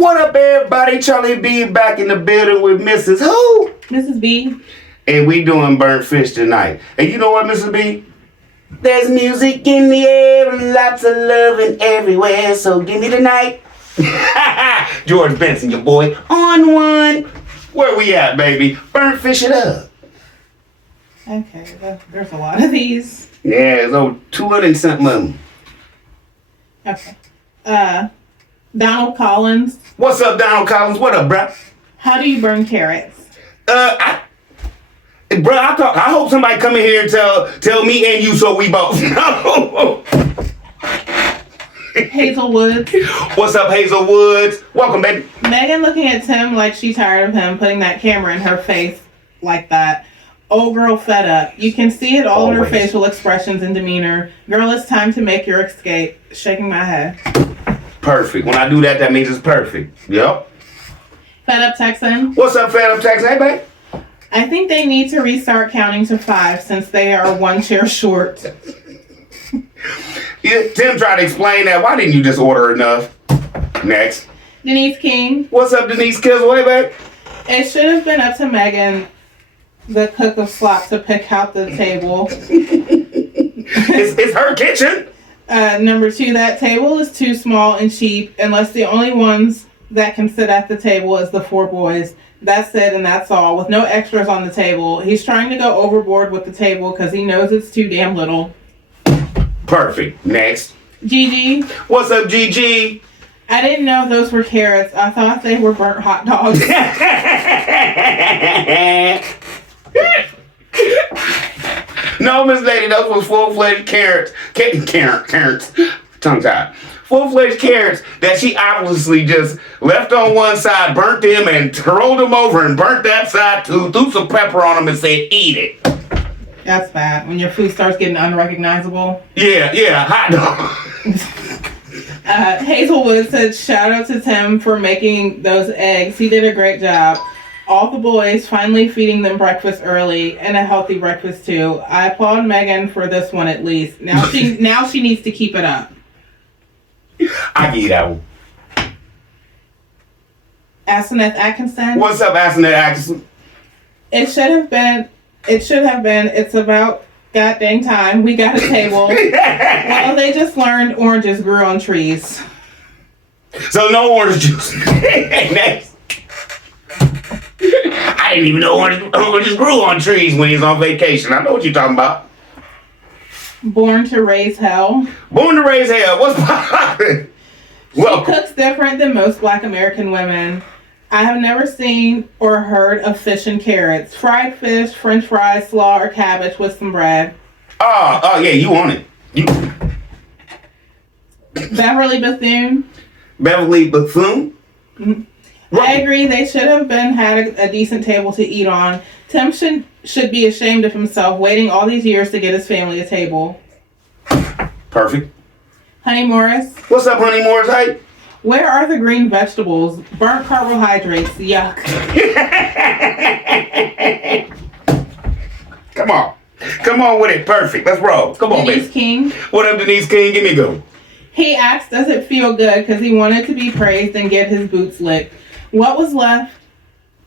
What up, everybody? Charlie B back in the building with Mrs. Who? Mrs. B. And we doing burnt fish tonight. And you know what, Mrs. B? There's music in the air, lots of loving everywhere. So give me the night. George Benson, your boy, on one. Where we at, baby? Burnt fish it up. Okay, there's a lot of these. Yeah, there's over 200 and something of them. Okay. Donald Collins. What's up, Donald Collins? What up, bruh? How do you burn carrots? I hope somebody come in here and tell me and you so we both know. Hazel Woods. What's up, Hazel Woods? Welcome, baby. Megan looking at Tim like she tired of him putting that camera in her face like that. Old girl fed up. You can see it all in her facial expressions and demeanor. Girl, it's time to make your escape. Shaking my head. Perfect. When I do that, that means it's perfect. Yep. Fed up Texan. What's up, Fed Up Texan? Hey, babe. I think they need to restart counting to 5 since they are one chair short. Yeah, Tim tried to explain that. Why didn't you just order enough? Next. Denise King. What's up, Denise Kizzle? Hey, babe. It should have been up to Megan, the cook of slop, to pick out the table. It's her kitchen. Number 2, that table is too small and cheap unless the only ones that can sit at the table is the 4 boys. That's it and that's all, with no extras on the table. He's trying to go overboard with the table because he knows it's too damn little. Perfect. Next. Gigi. What's up, Gigi? I didn't know those were carrots. I thought they were burnt hot dogs. No, Miss Lady, those was full-fledged carrots. Carrots. Tongue tied. Full-fledged carrots that she obviously just left on one side, burnt them, and rolled them over and burnt that side too, threw some pepper on them and said, eat it. That's bad. When your food starts getting unrecognizable. Yeah, hot dog. Hazelwood said, shout out to Tim for making those eggs. He did a great job. All the boys finally feeding them breakfast early, and a healthy breakfast too. I applaud Megan for this one at least. Now she needs to keep it up. I give you that one. Asenath Atkinson. What's up, Asenath Atkinson? It should have been. It's about goddamn time. We got a table. Well, they just learned oranges grew on trees. So no orange juice. Next. I didn't even know oranges grew on trees when he's on vacation. I know what you're talking about. Born to raise hell. Born to raise hell. What's poppin'? She cooks different than most Black American women. I have never seen or heard of fish and carrots. Fried fish, French fries, slaw, or cabbage with some bread. Oh yeah, you want it. Beverly Bethune. Beverly Bethune? Mm-hmm. I agree. They should have had a decent table to eat on. Tim should be ashamed of himself waiting all these years to get his family a table. Perfect. Honey Morris. What's up, Honey Morris? Hey. Where are the green vegetables? Burnt carbohydrates. Yuck. Come on with it. Perfect. Let's roll. Come on, Denise baby. King. What up, Denise King? Give me a go. He asked, does it feel good? Because he wanted to be praised and get his boots licked. What was left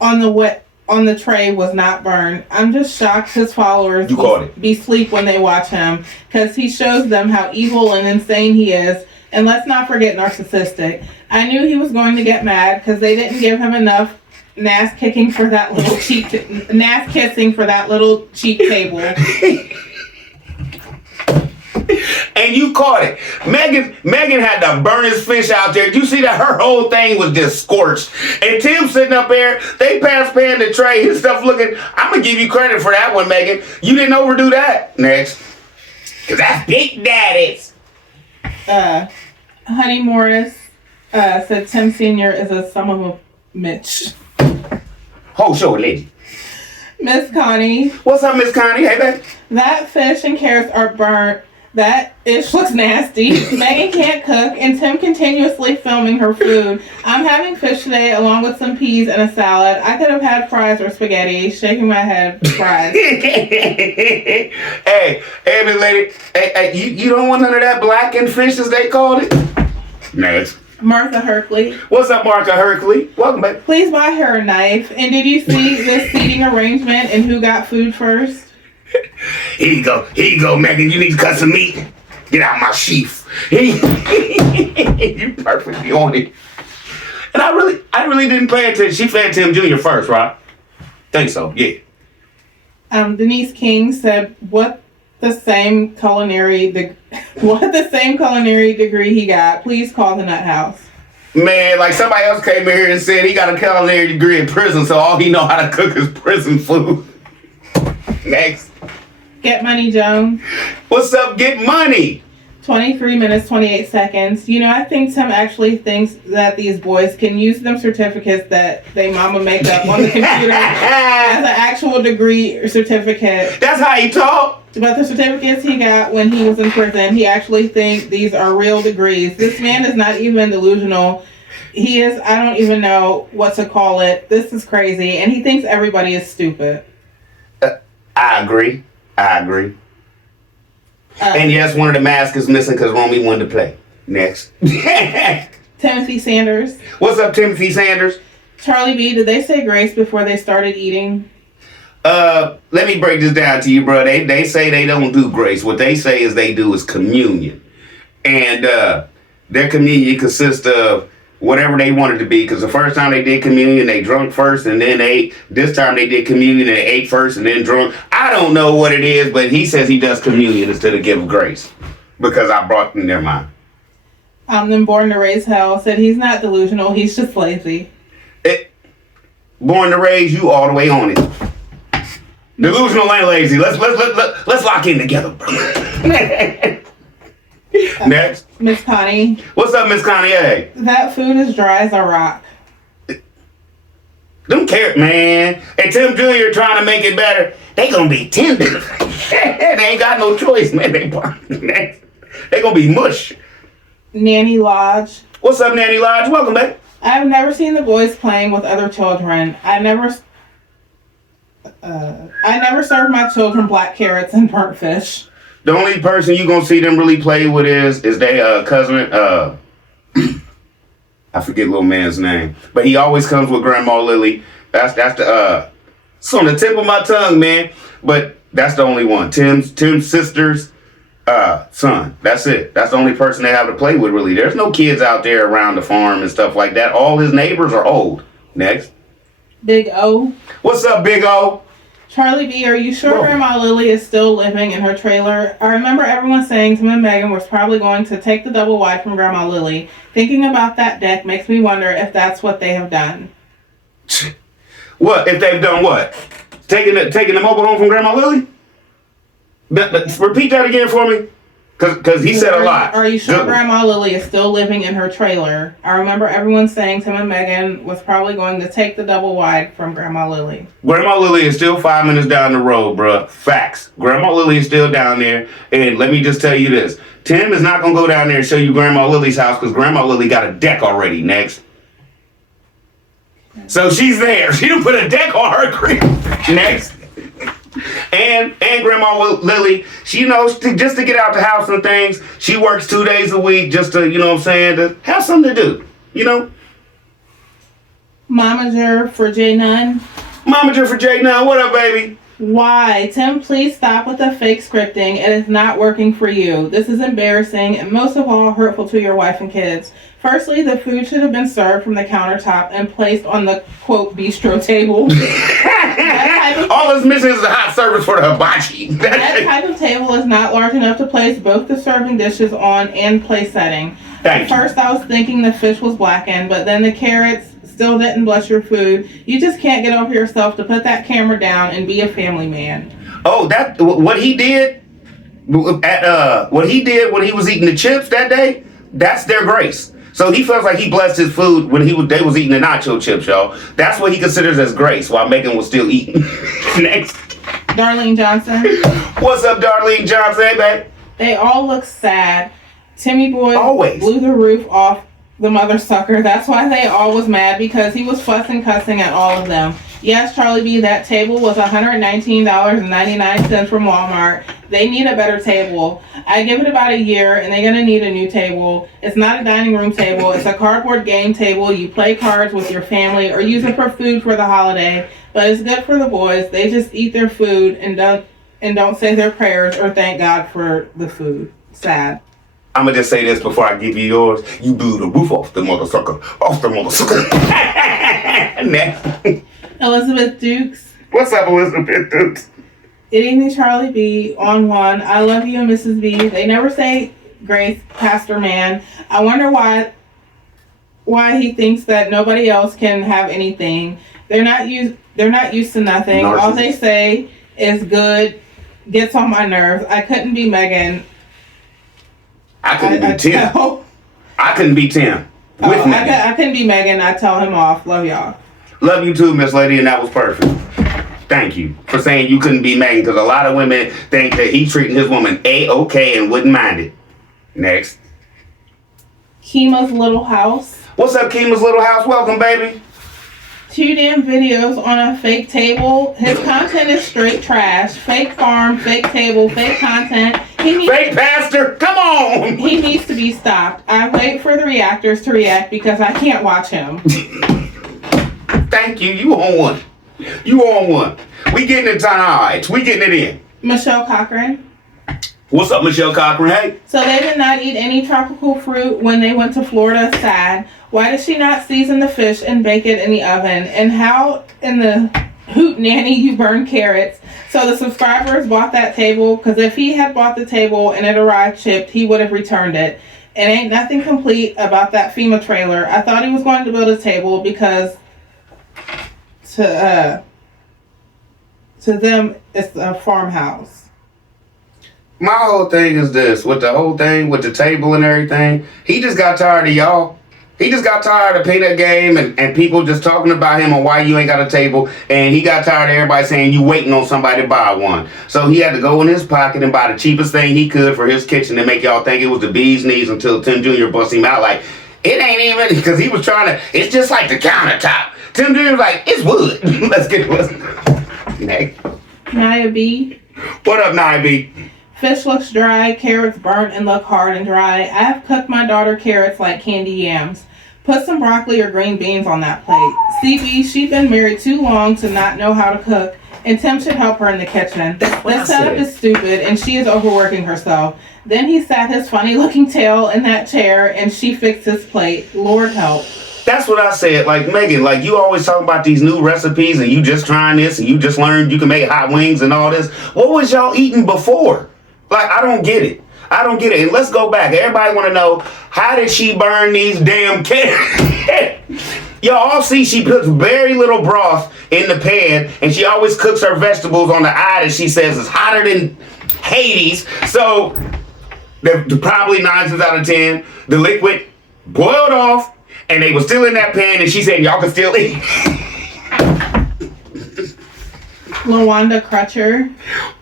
on the tray was not burned. I'm just shocked his followers be asleep when they watch him, because he shows them how evil and insane he is. And let's not forget narcissistic. I knew he was going to get mad because they didn't give him enough nass kissing for that little cheap table. And you caught it. Megan had to burn his fish out there. You see that her whole thing was just scorched. And Tim sitting up there, they pass pan the tray, his stuff looking. I'm going to give you credit for that one, Megan. You didn't overdo that. Next. Because that's Big Daddy's. Honey Morris said Tim Sr. is a son of a Mitch. Whole show, lady. Miss Connie. What's up, Miss Connie? Hey, babe. That fish and carrots are burnt. That ish looks nasty. Megan can't cook, and Tim continuously filming her food. I'm having fish today along with some peas and a salad. I could have had fries or spaghetti. Shaking my head. Fries. hey, Miss Lady. Hey, you don't want none of that blackened fish as they called it? Next. Martha Herkley. What's up, Martha Herkley? Welcome back. Please buy her a knife. And did you see this seating arrangement and who got food first? Here you go, Megan. You need to cut some meat. Get out my sheath. You perfectly on it. And I really didn't pay attention. She fed Tim Jr. first, right? Think so, yeah. Denise King said, what the same culinary degree he got. Please call the Nut House. Man, like somebody else came in here and said he got a culinary degree in prison, so all he know how to cook is prison food. Next. Get Money Jones. What's up, Get Money? 23 minutes, 28 seconds. You know, I think Tim actually thinks that these boys can use them certificates that they mama make up on the computer as an actual degree or certificate. That's how he talk. But the certificates he got when he was in prison, he actually thinks these are real degrees. This man is not even delusional. He is, I don't even know what to call it. This is crazy. And he thinks everybody is stupid. I agree. And yes, one of the masks is missing because Romy wanted to play. Next. Timothy Sanders. What's up, Timothy Sanders? Charlie B, did they say grace before they started eating? Let me break this down to you, bro. They say they don't do grace. What they say is they do is communion. And their communion consists of whatever they wanted to be. Because the first time they did communion, they drunk first and then ate. This time they did communion and they ate first and then drunk. I don't know what it is, but he says he does communion instead of give grace. Because I brought in their mind. Then Born to Raise Hell said he's not delusional, he's just lazy. Born to Raise, you all the way on it. Delusional and lazy. Let's lock in together, bro. Next. Miss Connie. What's up, Miss Connie? Hey. That food is dry as a rock. Don't care, man. And Tim Jr. trying to make it better. They gonna be tender. They ain't got no choice, man. They gonna be mush. Nanny Lodge. What's up, Nanny Lodge? Welcome back. I've never seen the boys playing with other children. I never serve my children black carrots and burnt fish. The only person you gonna see them really play with is their cousin. I forget little man's name, but he always comes with Grandma Lily. That's the it's on the tip of my tongue, man. But that's the only one. Tim's sister's son. That's it. That's the only person they have to play with, really. There's no kids out there around the farm and stuff like that. All his neighbors are old. Next. Big O. What's up, Big O? Charlie B, are you sure Grandma Lily is still living in her trailer? I remember everyone saying Tim and Megan was probably going to take the double wide from Grandma Lily. Thinking about that deck makes me wonder if that's what they have done. What? If they've done what? Taking the mobile home from Grandma Lily? Repeat that again for me. Because he said a lot. Are you sure Grandma Lily is still living in her trailer? I remember everyone saying Tim and Megan was probably going to take the double wide from Grandma Lily. Grandma Lily is still 5 minutes down the road, bruh. Facts. Grandma Lily is still down there. And let me just tell you this. Tim is not going to go down there and show you Grandma Lily's house because Grandma Lily got a deck already. Next. So she's there. She done put a deck on her crib. Next. And Grandma Lily, she knows just to get out the house and things, she works 2 days a week just to, you know what I'm saying, to have something to do, you know? Momager for J Nunn. Momager for J Nunn, what up, baby? Why? Tim, please stop with the fake scripting. It is not working for you. This is embarrassing and most of all hurtful to your wife and kids. Firstly, the food should have been served from the countertop and placed on the, quote, bistro table. All that's missing is the hot service for the hibachi. That type of table is not large enough to place both the serving dishes on and place setting. At first, I was thinking the fish was blackened, but then the carrots still didn't bless your food. You just can't get over yourself to put that camera down and be a family man. Oh, that what he did when he was eating the chips that day, that's their grace. So he feels like he blessed his food when they was eating the nacho chips, y'all. That's what he considers as grace while Megan was still eating. Next. Darlene Johnson. What's up, Darlene Johnson? Hey, babe. They all look sad. Timmy Boy blew the roof off the mother sucker. That's why they all was mad, because he was fussing, cussing at all of them. Yes, Charlie B, that table was $119.99 from Walmart. They need a better table. I give it about a year and they're going to need a new table. It's not a dining room table. It's a cardboard game table. You play cards with your family or use it for food for the holiday. But it's good for the boys. They just eat their food and don't say their prayers or thank God for the food. Sad. I'm gonna just say this before I give you yours. You blew the roof off the motherfucker. Next. Elizabeth Dukes. What's up, Elizabeth Dukes? Good evening, Charlie B. On one. I love you, Mrs. B. They never say grace, Pastor Man. I wonder why he thinks that nobody else can have anything. They're not used to nothing. Narcissist. All they say is good. Gets on my nerves. I couldn't be Megan. I couldn't be Tim. I couldn't be Tim. With Megan. I couldn't be Megan. I tell him off. Love y'all. Love you too, Miss Lady, and that was perfect. Thank you for saying you couldn't be Megan, because a lot of women think that he's treating his woman A-okay and wouldn't mind it. Next. Kima's Little House. What's up, Kima's Little House? Welcome, baby. 2 damn videos on a fake table. His content is straight trash. Fake farm, fake table, fake content. Fake pastor, come on! He needs to be stopped. I wait for the reactors to react because I can't watch him. Thank you. You on one. You on one. We getting it done. All right. We getting it in. Michelle Cochran. What's up, Michelle Cochran? Hey. So they did not eat any tropical fruit when they went to Florida. Sad. Why did she not season the fish and bake it in the oven? And how in the hoot nanny you burn carrots? So the subscribers bought that table, because if he had bought the table and it arrived chipped, he would have returned it. It ain't nothing complete about that FEMA trailer. I thought he was going to build a table because to them it's a farmhouse. My whole thing is this, with the whole thing, with the table and everything, he just got tired of y'all. He just got tired of peanut game and people just talking about him on why you ain't got a table. And he got tired of everybody saying you waiting on somebody to buy one. So he had to go in his pocket and buy the cheapest thing he could for his kitchen to make y'all think it was the bee's knees, until Tim Jr. bust him out like, it ain't even, because he was trying to, it's just like the countertop. Tim Jr. was like, it's wood. Let's get it. Next. Nia B. What up, Nia B? Fish looks dry, carrots burnt and look hard and dry. I have cooked my daughter carrots like candy yams. Put some broccoli or green beans on that plate. CB, she's been married too long to not know how to cook, and Tim should help her in the kitchen. The setup is stupid, and she is overworking herself. Then he sat his funny-looking tail in that chair, and she fixed his plate. Lord help. That's what I said. Like, Megan, like, you always talk about these new recipes, and you just trying this, and you just learned you can make hot wings and all this. What was y'all eating before? Like, I don't get it. I don't get it. And let's go back. Everybody want to know, how did she burn these damn carrots? Y'all all see she puts very little broth in the pan, and she always cooks her vegetables on the eye that she says is hotter than Hades. So, probably 9 times out of 10, the liquid boiled off, and they were still in that pan, and she said, y'all can still eat. LaWanda Crutcher.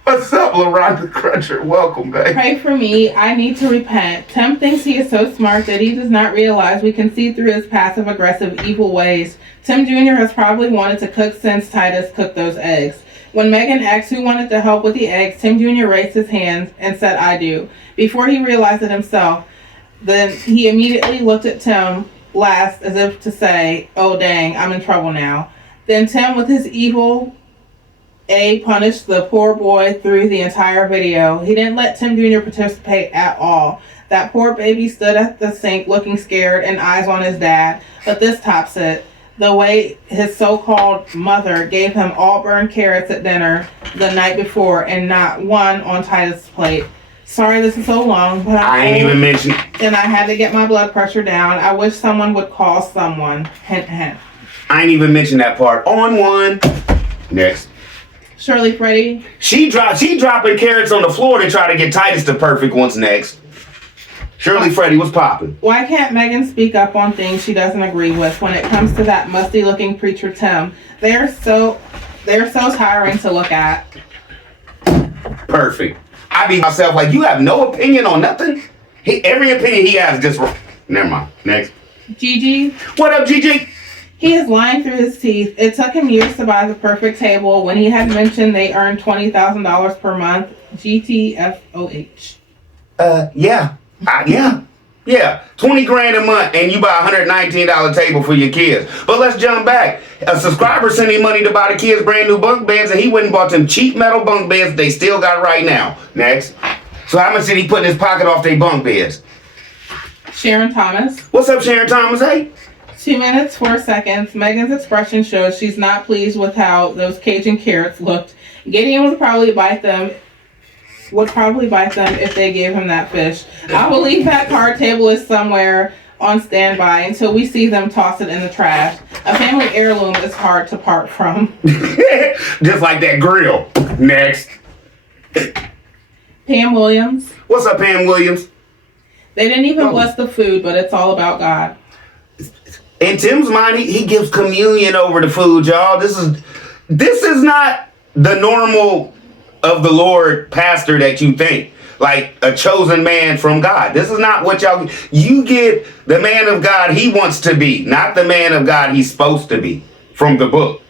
What's up, LaWanda Crutcher? Welcome, babe. Pray for me. I need to repent. Tim thinks he is so smart that he does not realize we can see through his passive-aggressive, evil ways. Tim Jr. has probably wanted to cook since Titus cooked those eggs. When Megan asked who wanted to help with the eggs, Tim Jr. raised his hands and said, I do. Before he realized it himself, then he immediately looked at Tim last as if to say, oh dang, I'm in trouble now. Then Tim, with his evil punished the poor boy through the entire video. He didn't let Tim Jr. participate at all. That poor baby stood at the sink looking scared and eyes on his dad. But this tops it. The way his so-called mother gave him all burned carrots at dinner the night before and not one on Titus' plate. Sorry this is so long, but I ain't even mentioned. And I had to get my blood pressure down. I wish someone would call someone. Hint, hint. I ain't even mentioned that part. On one. Next. Shirley Freddy. She dropping carrots on the floor to try to get Titus the perfect ones next. Shirley Freddy, what's popping? Why can't Megan speak up on things she doesn't agree with when it comes to that musty looking preacher Tim? They're so tiring to look at. Perfect. I be myself like, you have no opinion on nothing? Every opinion he has just wrong. Never mind. Next. Gigi. What up, Gigi? He is lying through his teeth. It took him years to buy the perfect table when he had mentioned they earned $20,000 per month. GTFOH. Yeah. Yeah. 20 grand a month and you buy a $119 table for your kids. But let's jump back. A subscriber sent him money to buy the kids brand new bunk beds and he went and bought them cheap metal bunk beds they still got right now. Next. So how much did he put in his pocket off their bunk beds? Sharon Thomas. What's up, Sharon Thomas? Hey. 2 minutes, 4 seconds. Megan's expression shows she's not pleased with how those Cajun carrots looked. Gideon would probably bite them if they gave him that fish. I believe that card table is somewhere on standby until we see them toss it in the trash. A family heirloom is hard to part from. Just like that grill. Next. Pam Williams. What's up, Pam Williams? They didn't even bless the food, but it's all about God. In Tim's mind, he gives communion over the food, y'all. This is not the normal of the Lord pastor that you think. Like a chosen man from God. This is not what you get the man of God he wants to be, not the man of God he's supposed to be from the book.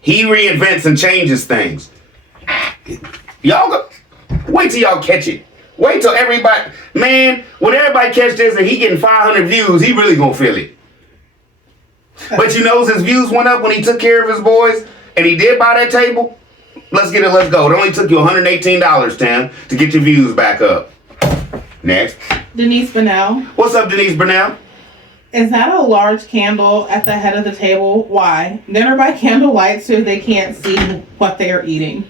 He reinvents and changes things. Wait till y'all catch it. Wait till everybody, man, when everybody catch this and he getting 500 views, he really gonna feel it. But you know his views went up when he took care of his boys and he did buy that table? Let's get it, let's go. It only took you $118, Tim, to get your views back up. Next. Denise Bernal. What's up, Denise Bernal? Is that a large candle at the head of the table? Why? Dinner by candlelight so they can't see what they are eating.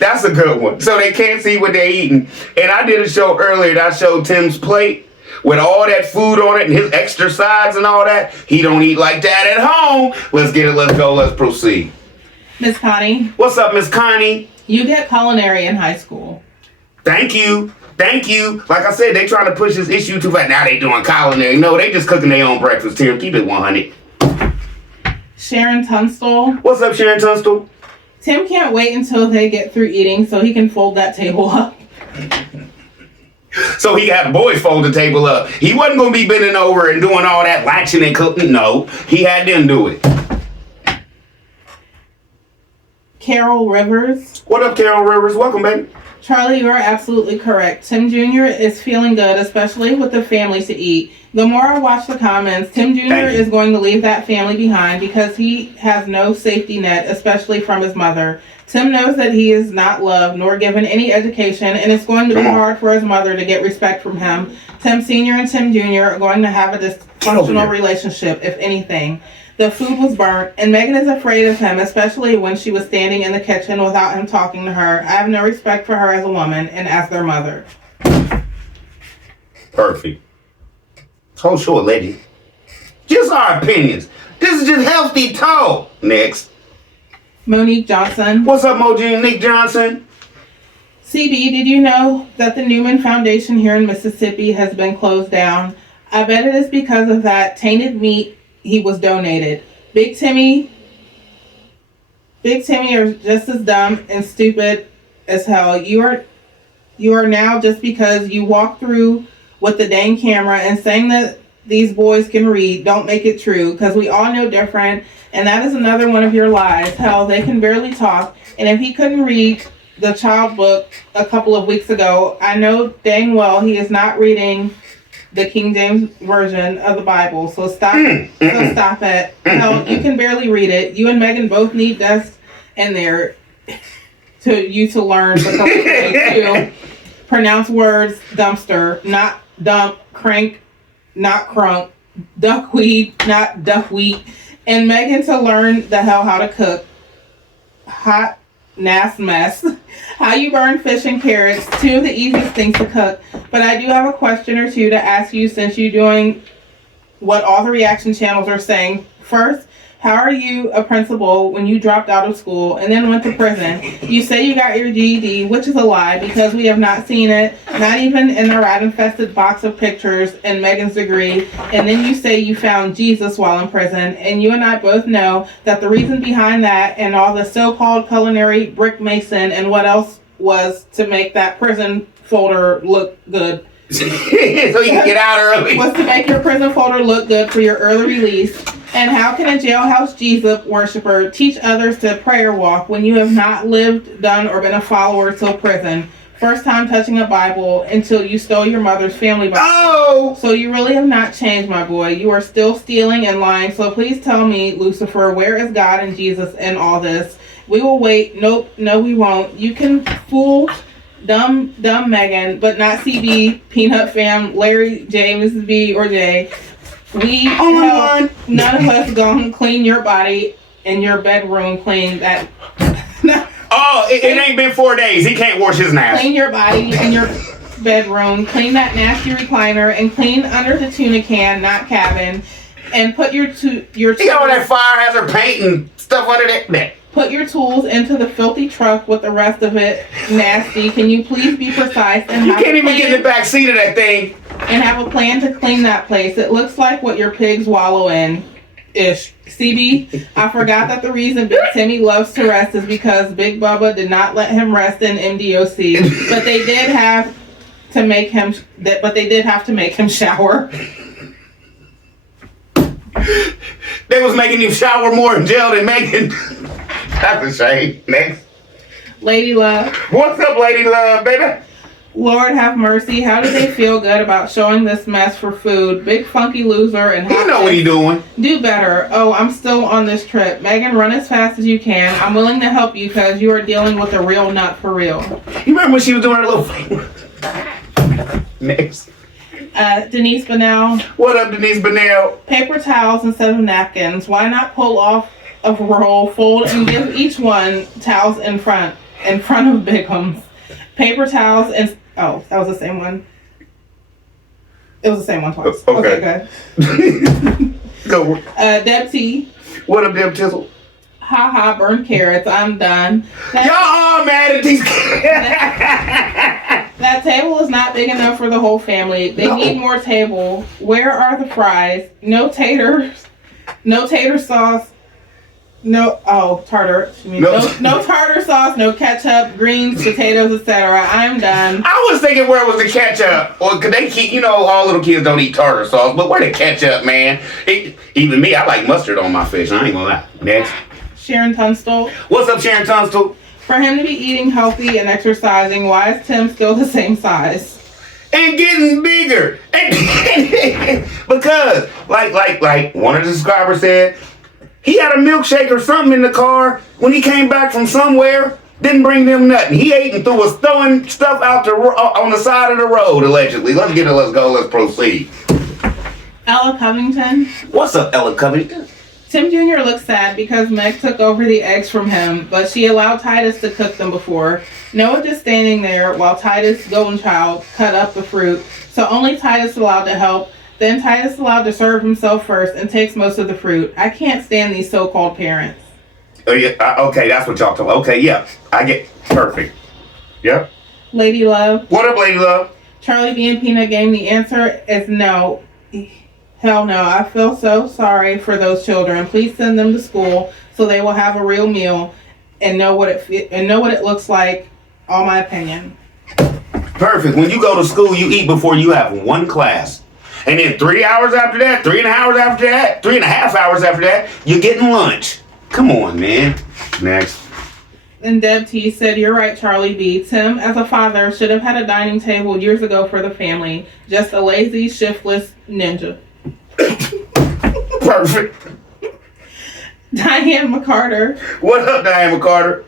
That's a good one. So they can't see what they're eating. And I did a show earlier that I showed Tim's plate with all that food on it and his extra sides and all that. He don't eat like that at home. Let's get it, let's go, let's proceed. Miss Connie. What's up, Miss Connie? You get culinary in high school. Thank you. Like I said, they trying to push this issue too far. Now they doing culinary. No, they just cooking their own breakfast. Tim, keep it 100. Sharon Tunstall. What's up, Sharon Tunstall? Tim can't wait until they get through eating so he can fold that table up. So he had the boys fold the table up. He wasn't going to be bending over and doing all that latching and cooking. No, he had them do it. Carol Rivers. What up, Carol Rivers? Welcome, baby. Charlie, you are absolutely correct. Tim Jr. is feeling good, especially with the family to eat. The more I watch the comments, Tim Jr. is going to leave that family behind because he has no safety net, especially from his mother. Tim knows that he is not loved nor given any education, and it's going to be hard for his mother to get respect from him. Tim Sr. and Tim Jr. are going to have a dysfunctional relationship, if anything. The food was burnt, and Megan is afraid of him, especially when she was standing in the kitchen without him talking to her. I have no respect for her as a woman and as their mother. Perfect. So short, lady. Just our opinions. This is just healthy talk. Next. Monique Johnson. What's up, Monique Johnson? CB, did you know that the Newman Foundation here in Mississippi has been closed down? I bet it is because of that tainted meat he was donated. Big Timmy are just as dumb and stupid as hell. You are now, just because you walk through with the dang camera and saying that these boys can read, don't make it true, because we all know different, and that is another one of your lies. Hell, they can barely talk, and if he couldn't read the child book a couple of weeks ago, I know dang well he is not reading the King James Version of the Bible. So stop it. Hell, you can barely read it. You and Megan both need desks in there to learn the couple things to pronounce words. Dumpster, not dump. Crank, not crunk. Duckweed, not duckweed. And Megan to learn the hell how to cook. Hot nass mess. How you burn fish and carrots, two of the easiest things to cook. But I do have a question or two to ask you, since you're doing what all the reaction channels are saying. First, how are you a principal when you dropped out of school and then went to prison? You say you got your GED, which is a lie because we have not seen it, not even in the rat-infested box of pictures in Megan's degree. And then you say you found Jesus while in prison. And you and I both know that the reason behind that and all the so-called culinary brick mason and what else was to make that prison folder look good so you can get out early. Was to make your prison folder look good for your early release. And how can a jailhouse Jesus worshiper teach others to prayer walk when you have not lived, done, or been a follower till prison? First time touching a Bible until you stole your mother's family Bible. Oh! So you really have not changed, my boy. You are still stealing and lying. So please tell me, Lucifer, where is God and Jesus in all this? We will wait. Nope, no, we won't. You can fool dumb Megan, but not CB, Peanut Fam, Larry, J, Mrs. B, or J. We help none of us gonna clean your body in your bedroom, clean that. Oh, it ain't been 4 days. He can't wash his ass. Clean your body in your bedroom, clean that nasty recliner, and clean under the tuna can, not cabin, and put your He got all that fire hazard paint and stuff under that. Put your tools into the filthy truck with the rest of it nasty. Can you please be precise and You can't even get in the back seat of that thing. And have a plan to clean that place. It looks like what your pigs wallow in. Ish. CB, I forgot that the reason Big Timmy loves to rest is because Big Bubba did not let him rest in MDOC. But they did have to make him. But they did have to make him shower. They was making him shower more in jail than Megan. That's a shame. Next. Lady Love. What's up, Lady Love, baby? Lord have mercy. How do they feel good about showing this mess for food? Big funky loser and You know what he doing. Do better. Oh, I'm still on this trip. Megan, run as fast as you can. I'm willing to help you because you are dealing with a real nut for real. You remember when she was doing her little thing? Next. Denise Bonnell. What up, Denise Bonnell? Paper towels instead of napkins. Why not pull off a roll, fold, and give each one towels in front of Bigums? Paper towels and oh, that was the same one. It was the same one twice. Okay. Good. Go. Deb T. What up, Deb Tizzle? Haha, burned carrots. I'm done. Y'all all mad at these. That table is not big enough for the whole family. They need more table. Where are the fries? No taters. No tater sauce. No, tartar. No tartar sauce, no ketchup, greens, potatoes, etc. I'm done. I was thinking where was the ketchup? Or could they keep, all little kids don't eat tartar sauce, but where the ketchup, man? Even me, I like mustard on my fish. I ain't gonna lie. Next. Sharon Tunstall. What's up, Sharon Tunstall? For him to be eating healthy and exercising, why is Tim still the same size? And getting bigger. Because, like one of the subscribers said, he had a milkshake or something in the car when he came back from somewhere. Didn't bring them nothing. He ate and was throwing stuff out on the side of the road, allegedly. Let's go. Let's proceed. Ella Covington. What's up, Ella Covington? Tim Jr. looks sad because Meg took over the eggs from him, but she allowed Titus to cook them before. Noah just standing there while Titus, golden child, cut up the fruit. So only Titus allowed to help. Then Titus allowed to serve himself first and takes most of the fruit. I can't stand these so-called parents. Oh, yeah, okay, that's what y'all talking about. Okay, yeah, I get perfect. Yep. Lady Love. What up, Lady Love? Charlie B and Peanut Game, the answer is no. Hell no. I feel so sorry for those children. Please send them to school so they will have a real meal and know what it looks like. All my opinion. Perfect. When you go to school, you eat before you have one class. And then 3 hours after that, 3.5 hours after that, 3.5 hours after that, you're getting lunch. Come on, man. Next. And Deb T said, you're right, Charlie B. Tim, as a father, should have had a dining table years ago for the family. Just a lazy, shiftless ninja. Perfect. Diane McCarter. What up, Diane McCarter?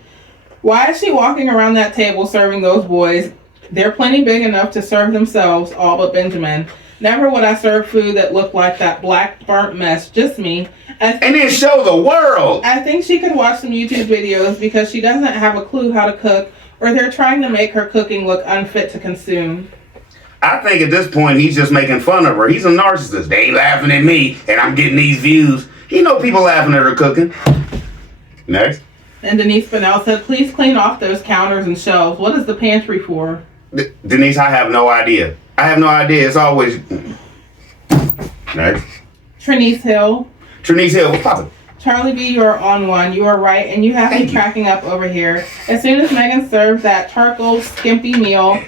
Why is she walking around that table serving those boys? They're plenty big enough to serve themselves, all but Benjamin. Never would I serve food that looked like that black burnt mess. Just me. And then show the world. I think she could watch some YouTube videos because she doesn't have a clue how to cook, or they're trying to make her cooking look unfit to consume. I think at this point he's just making fun of her. He's a narcissist. They ain't laughing at me, and I'm getting these views. He know people laughing at her cooking. Next. And Denise Bonnell said, please clean off those counters and shelves. What is the pantry for? Denise, I have no idea. It's always... Next. Trinice Hill. Trinice Hill, what's poppin'? Charlie B, you are on one. You are right, and you have me cracking up over here. As soon as Megan served that charcoal skimpy meal,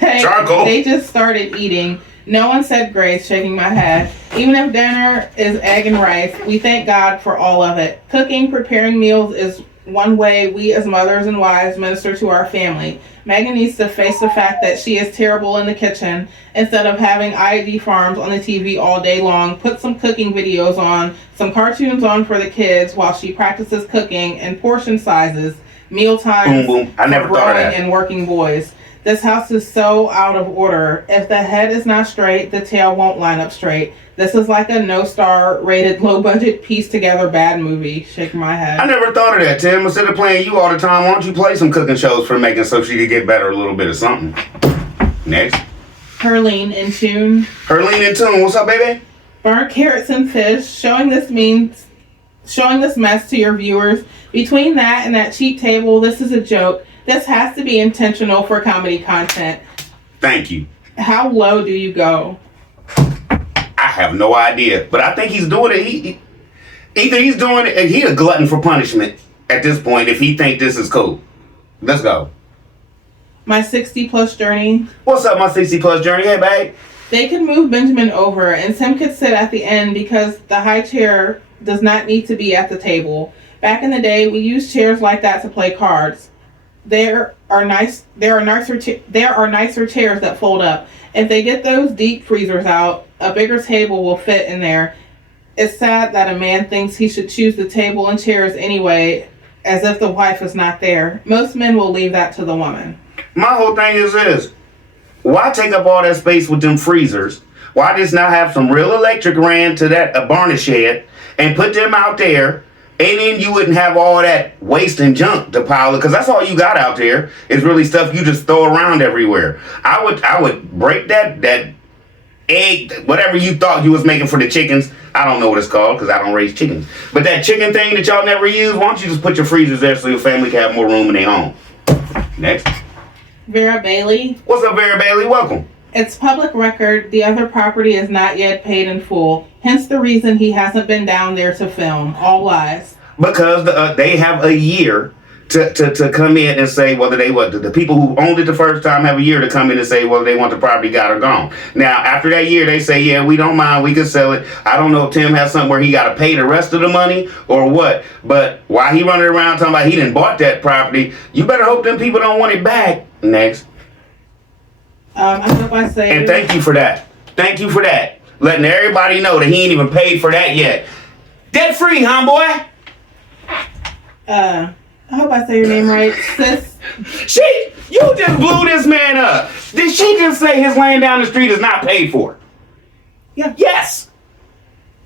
they just started eating. No one said grace, shaking my head. Even if dinner is egg and rice, we thank God for all of it. Cooking, preparing meals is one way we as mothers and wives minister to our family. Megan needs to face the fact that she is terrible in the kitchen. Instead of having ID farms on the TV all day long, put some cooking videos on, some cartoons on for the kids while she practices cooking and portion sizes, meal times for growing and working boys. This house is so out of order. If the head is not straight, the tail won't line up straight. This is like a no-star rated low-budget piece together bad movie. Shake my head. I never thought of that, Tim. Instead of playing you all the time, why don't you play some cooking shows for Megan so she could get better a little bit of something? Next. Herlene in tune. Herlene in tune. What's up, baby? Burnt carrots and fish. Showing this mess to your viewers. Between that and that cheap table, this is a joke. This has to be intentional for comedy content. Thank you. How low do you go? I have no idea, but I think he's doing it. Either he's doing it, he's a glutton for punishment at this point if he think this is cool. Let's go. My 60-plus journey. What's up, my 60-plus journey? Hey, babe. They could move Benjamin over, and Tim could sit at the end because the high chair does not need to be at the table. Back in the day, we used chairs like that to play cards. There are nicer chairs that fold up. If they get those deep freezers out, a bigger table will fit in there. It's sad that a man thinks he should choose the table and chairs anyway, as if the wife is not there. Most men will leave that to the woman. My whole thing is this. Why take up all that space with them freezers? Why just not have some real electric ran to that varnish shed and put them out there? And then you wouldn't have all that waste and junk to pile it, because that's all you got out there is really stuff you just throw around everywhere. I would break that egg, whatever you thought you was making for the chickens. I don't know what it's called because I don't raise chickens. But that chicken thing that y'all never use, why don't you just put your freezers there so your family can have more room in their home? Next. Vera Bailey. What's up, Vera Bailey? Welcome. It's public record the other property is not yet paid in full. Hence the reason he hasn't been down there to film. All lies. Because they have a year to come in and say whether they want. The people who owned it the first time have a year to come in and say whether they want the property got or gone. Now, after that year, they say, yeah, we don't mind. We can sell it. I don't know if Tim has something where he got to pay the rest of the money or what. But while he running around talking about he didn't bought that property, you better hope them people don't want it back. Next. I hope I say. And thank you for that. Thank you for that. Letting everybody know that he ain't even paid for that yet. Debt free, huh, boy? I hope I say your name right. Sis. You just blew this man up. Did she just say his land down the street is not paid for? Yeah. Yes.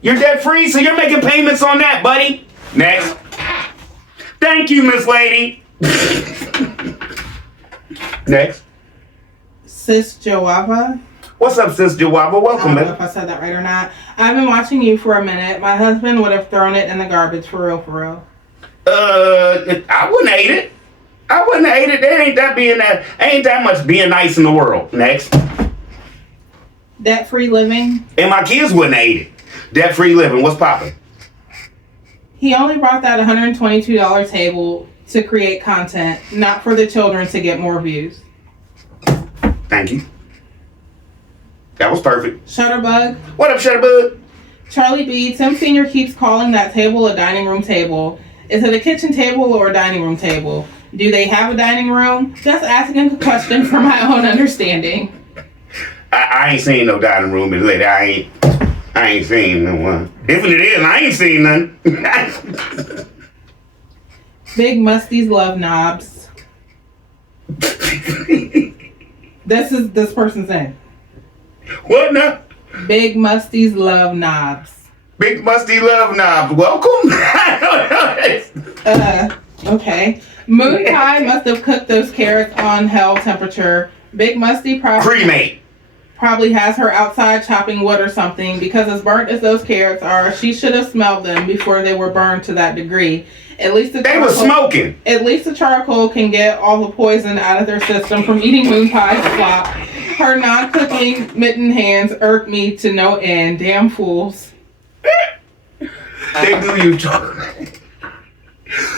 You're debt free, so you're making payments on that, buddy. Next. Thank you, Miss Lady. Next. Sis Joava. What's up, Sis Joava? Welcome, I don't know man. if I said that right or not. I've been watching you for a minute. My husband would have thrown it in the garbage for real, for real. I wouldn't hate it. I wouldn't hate it. There ain't that much being nice in the world. Next. Debt-free living. And my kids wouldn't hate it. Debt-free living. What's poppin'? He only brought that $122 table to create content, not for the children to get more views. Thank you. That was perfect. Shutterbug. What up, Shutterbug? Charlie B. Tim Sr. keeps calling that table a dining room table. Is it a kitchen table or a dining room table? Do they have a dining room? Just asking a question for my own understanding. I ain't seen no dining room in Liddy. I ain't seen no one. If it is, I ain't seen none. Big Musty's love knobs. This person's name. What now? Big Musty's love knobs. Big Musty love knobs. Welcome. Okay. Moon Pie must have cooked those carrots on hell temperature. Big Musty probably has her outside chopping wood or something, because as burnt as those carrots are, she should have smelled them before they were burned to that degree. At least they were smoking. At least the charcoal can get all the poison out of their system from eating Moon Pie's slop. Her non-cooking mitten hands irk me to no end. Damn fools. They do you chocolate.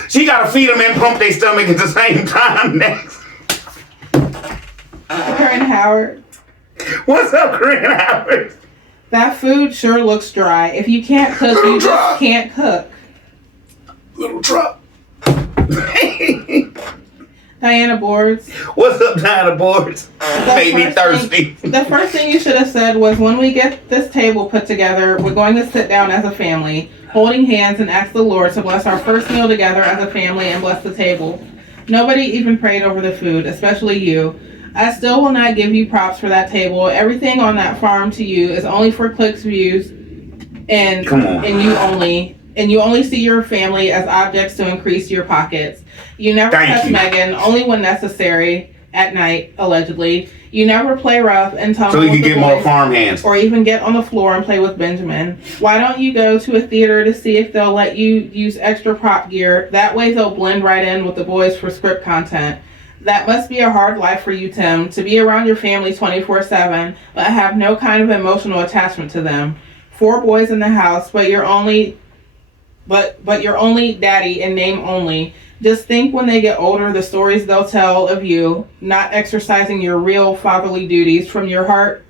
She gotta feed them and pump their stomach at the same time next. Corinne Howard. What's up, Corinne Howard? That food sure looks dry. If you can't cook, you just can't cook. Little drop. Diana Boards. What's up, Diana Boards? Made me thirsty. The first thing you should have said was, when we get this table put together, we're going to sit down as a family, holding hands, and ask the Lord to bless our first meal together as a family and bless the table. Nobody even prayed over the food, especially you. I still will not give you props for that table. Everything on that farm to you is only for clicks, views, and you only see your family as objects to increase your pockets. You never touch Megan, only when necessary, at night, allegedly. You never play rough and tumble so you can get more farm hands. Or even get on the floor and play with Benjamin. Why don't you go to a theater to see if they'll let you use extra prop gear? That way they'll blend right in with the boys for script content. That must be a hard life for you, Tim, to be around your family 24/7, but have no kind of emotional attachment to them. 4 boys in the house, but you're only daddy in name only. Just think when they get older, the stories they'll tell of you, not exercising your real fatherly duties from your heart,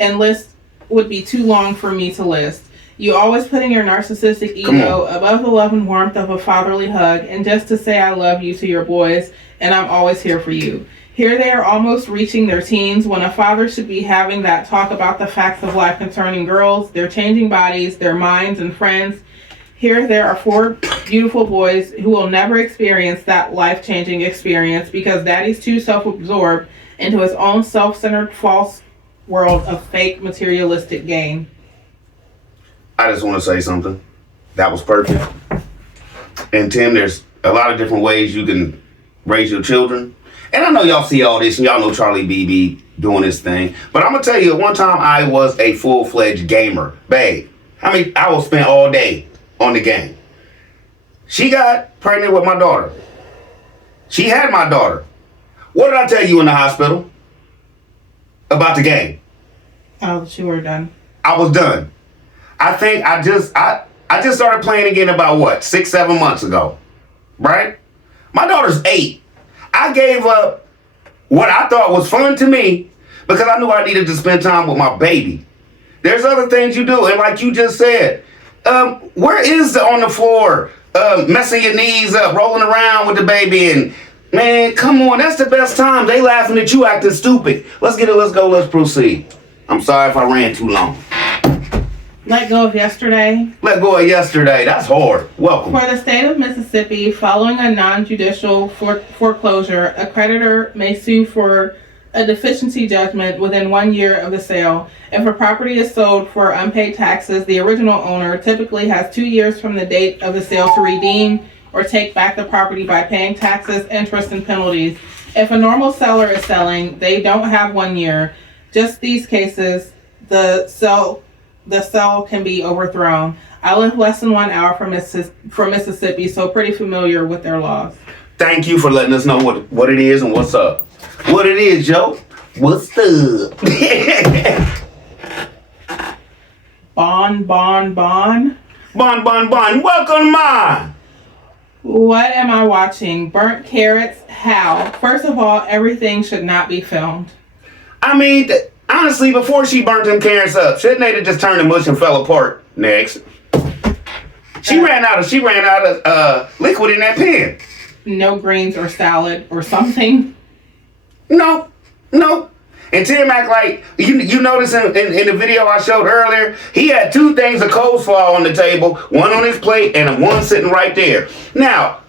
and list would be too long for me to list. You always putting your narcissistic ego above the love and warmth of a fatherly hug, and just to say I love you to your boys, and I'm always here for you. Here they are almost reaching their teens when a father should be having that talk about the facts of life concerning girls, their changing bodies, their minds and friends. Here there are 4 beautiful boys who will never experience that life-changing experience because daddy's too self-absorbed into his own self-centered false world of fake materialistic gain. I just want to say something. That was perfect. And Tim, there's a lot of different ways you can raise your children. And I know y'all see all this and y'all know Charlie BB doing this thing. But I'm going to tell you, at one time I was a full-fledged gamer. Babe, I will spend all day on the game. She got pregnant with my daughter. She had my daughter. What did I tell you in the hospital about the game? Oh, you were done. I was done. I think I just started playing again about 6-7 months ago, right? My daughter's 8. I gave up what I thought was fun to me because I knew I needed to spend time with my baby. There's other things you do, and like you just said, where is the on the floor, messing your knees up, rolling around with the baby, and man, come on, that's the best time. They laughing at you acting stupid. Let's go, let's proceed. I'm sorry if I ran too long. Let go of yesterday. Let go of yesterday. That's hard. Welcome. For the state of Mississippi, following a non-judicial foreclosure, a creditor may sue for a deficiency judgment within 1 year of the sale. If a property is sold for unpaid taxes, the original owner typically has 2 years from the date of the sale to redeem or take back the property by paying taxes, interest, and penalties. If a normal seller is selling, they don't have 1 year. Just these cases, the sale can be overthrown. I live less than 1 hour from Mississippi, so pretty familiar with their laws. Thank you for letting us know what it is and what's up. What it is, Joe? What's up? Bon. Bon. Welcome to mine. What am I watching? Burnt carrots? How? First of all, everything should not be filmed. I mean, honestly, before she burnt them carrots up, shouldn't they have just turned to mush and fell apart? Next. She ran out of liquid in that pan. No greens or salad or something? No. And Tim act like, you notice in the video I showed earlier, he had 2 things of coleslaw on the table, one on his plate and one sitting right there. Now,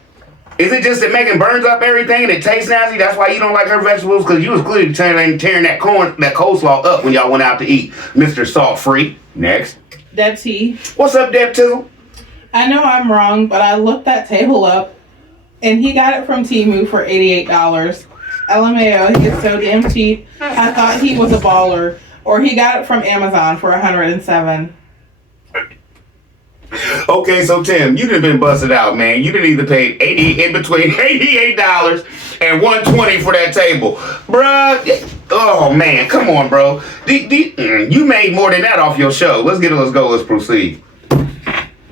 is it just that Megan burns up everything and it tastes nasty? That's why you don't like her vegetables? Because you was clearly tearing that coleslaw up when y'all went out to eat. Mr. Salt Free. Next. Deb T. What's up, Deb Tizzle? I know I'm wrong, but I looked that table up and he got it from Temu for $88. LMAO, he is so damn cheap. I thought he was a baller. Or he got it from Amazon for $107. Okay, so Tim, you done been busted out, man. You done either paid between $88 and $120 for that table. Bruh, oh man, come on, bro. You made more than that off your show. Let's go, let's proceed.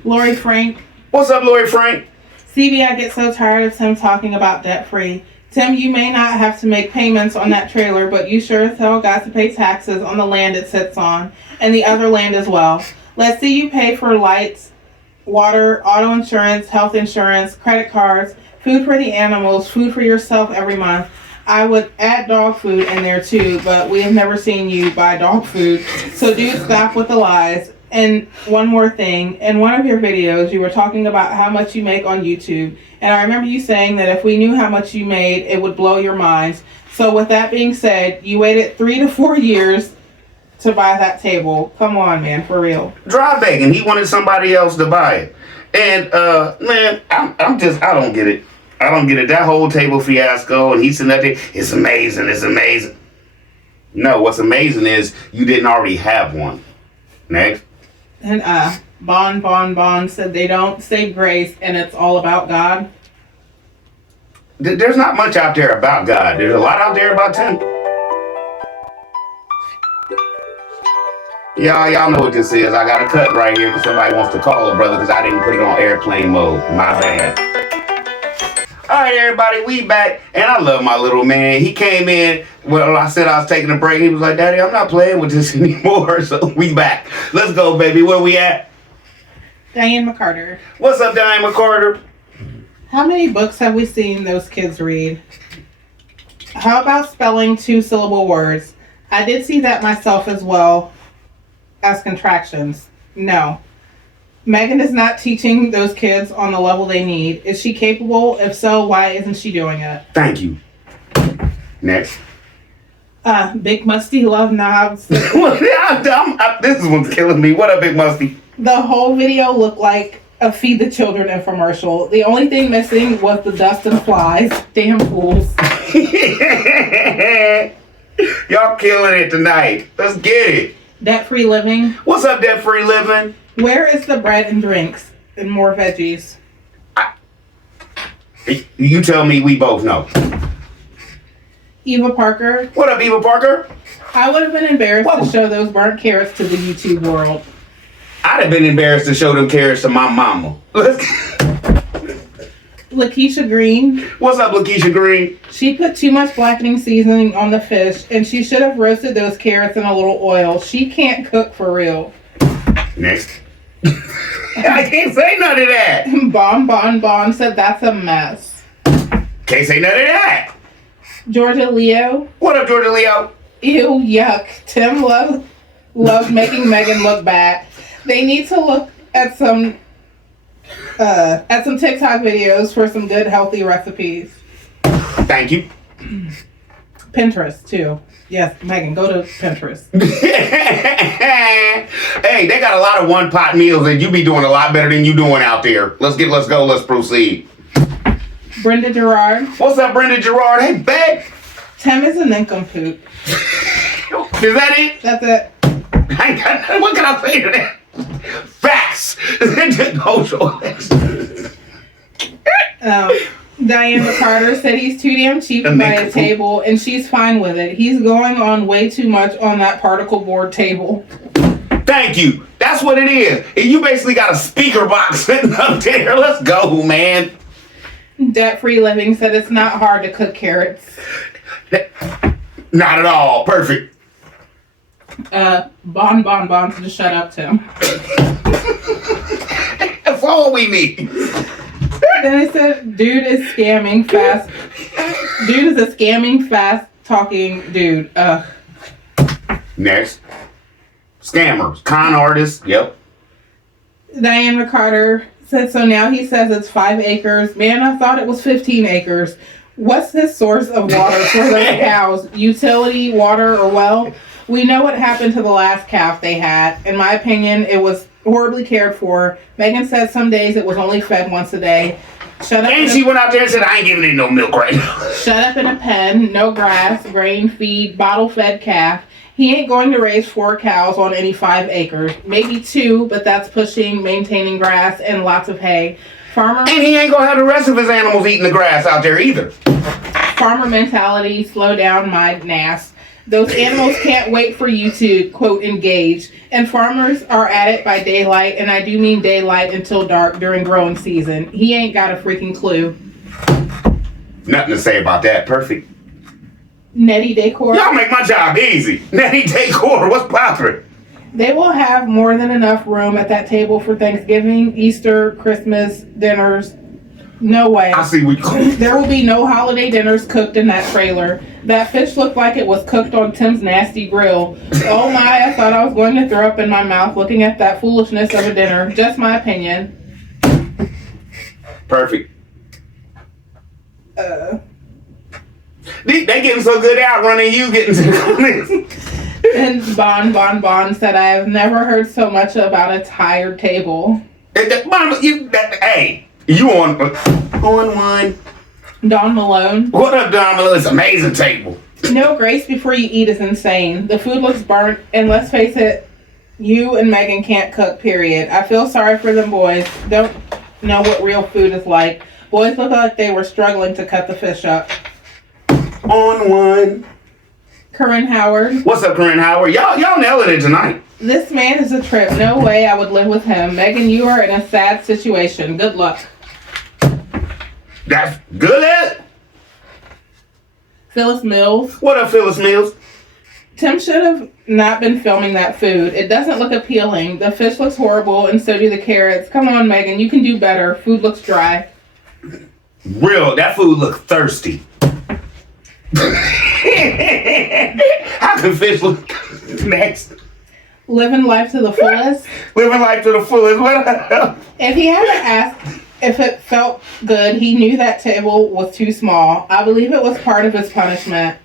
Lori Frank. What's up, Lori Frank? CB, I get so tired of Tim talking about debt free. Tim, you may not have to make payments on that trailer, but you sure as hell got to pay taxes on the land it sits on, and the other land as well. Let's see you pay for lights, water, auto insurance, health insurance, credit cards, food for the animals, food for yourself every month. I would add dog food in there too, but we have never seen you buy dog food. So dude, stop with the lies. And one more thing, in one of your videos, you were talking about how much you make on YouTube. And I remember you saying that if we knew how much you made, it would blow your minds. So with that being said, you waited 3 to 4 years to buy that table. Come on, man, for real. Dry begging. He wanted somebody else to buy it. And, man, I don't get it. I don't get it. That whole table fiasco, and he's sitting up there, it's amazing, it's amazing. No, what's amazing is you didn't already have one. Next. And Bon said they don't say grace and it's all about God. There's not much out there about God. There's a lot out there about Tim. Y'all know what this is. I got a cut right here because somebody wants to call a brother because I didn't put it on airplane mode. My bad. All right, everybody, we back. And I love my little man. He came in. Well, I said I was taking a break. He was like, Daddy, I'm not playing with this anymore. So we back. Let's go, baby. Where we at? Diane McCarter. What's up, Diane McCarter? How many books have we seen those kids read? How about spelling 2-syllable words? I did see that myself as well as contractions. No. Megan is not teaching those kids on the level they need. Is she capable? If so, why isn't she doing it? Thank you. Next. Big Musty love knobs. This one's killing me. What up, Big Musty? The whole video looked like a Feed the Children infomercial. The only thing missing was the dust and flies. Damn fools. Y'all killing it tonight. Let's get it. Debt-free living. What's up, debt-free living? Where is the bread and drinks and more veggies? You tell me, we both know. Eva Parker. What up, Eva Parker? I would have been embarrassed to show those burnt carrots to the YouTube world. I'd have been embarrassed to show them carrots to my mama. Lakeisha Green. What's up, Lakeisha Green? She put too much blackening seasoning on the fish, and she should have roasted those carrots in a little oil. She can't cook for real. Next. I can't say none of that. Bon said that's a mess. Can't say none of that. Georgia Leo. What up, Georgia Leo? Ew, yuck. Tim loves making Megan look bad. They need to look at some TikTok videos for some good healthy recipes. Thank you. Pinterest too. Yes, Megan, go to Pinterest. Hey, they got a lot of one-pot meals and you be doing a lot better than you doing out there. Let's go, let's proceed. Brenda Gerard. What's up, Brenda Gerard? Hey, babe. Tim is a nincompoop. Is that it? That's it. What can I say to that? Facts. Diane McCarter said he's too damn cheap to buy a table, and she's fine with it. He's going on way too much on that particle board table. Thank you. That's what it is. And you basically got a speaker box sitting up there. Let's go, man. Debt-free living said it's not hard to cook carrots. Not at all. Perfect. Bon, just shut up, Tim. That's all we need. Then it said, dude is scamming fast. Dude is a scamming, fast talking dude. Next. Scammers. Con artists. Yep. Diane McCarter said, so now he says it's 5 acres. Man, I thought it was 15 acres. What's his source of water for those cows? Utility, water, or well? We know what happened to the last calf they had. In my opinion, it was horribly cared for. Megan said some days it was only fed once a day. And she went out there and said, I ain't giving it no milk right now. Shut up in a pen, no grass, grain feed, bottle-fed calf. He ain't going to raise 4 cows on any 5 acres. Maybe 2, but that's pushing, maintaining grass, and lots of hay. And he ain't gonna have the rest of his animals eating the grass out there either. Farmer mentality, slow down my nass. Those animals can't wait for you to, quote, engage. And farmers are at it by daylight, and I do mean daylight until dark during growing season. He ain't got a freaking clue. Nothing to say about that. Perfect. Nettie Decor. Y'all make my job easy. Nettie Decor, what's poppin'? They will have more than enough room at that table for Thanksgiving, Easter, Christmas, dinners. No way. I see what you There will be no holiday dinners cooked in that trailer. That fish looked like it was cooked on Tim's nasty grill. Oh my, I thought I was going to throw up in my mouth looking at that foolishness of a dinner. Just my opinion. Perfect. They getting so good at outrunning you getting to the comments. And Bon said, I have never heard so much about a tired table. Hey, you on one. Don Malone. What up, Don Malone? It's an amazing table. No grace before you eat is insane. The food looks burnt, and let's face it, you and Megan can't cook, period. I feel sorry for them boys. Don't know what real food is like. Boys look like they were struggling to cut the fish up. On one. Corinne Howard. What's up, Corinne Howard? Y'all nailing it tonight. This man is a trip. No way I would live with him. Megan, you are in a sad situation. Good luck. That's good. Phyllis Mills. What up, Phyllis Mills? Tim should have not been filming that food. It doesn't look appealing. The fish looks horrible, and so do the carrots. Come on, Megan. You can do better. Food looks dry. Real, that food look thirsty. How can fish look next? Living life to the fullest. Living life to the fullest. What up? If he hadn't asked if it felt good, he knew that table was too small. I believe it was part of his punishment.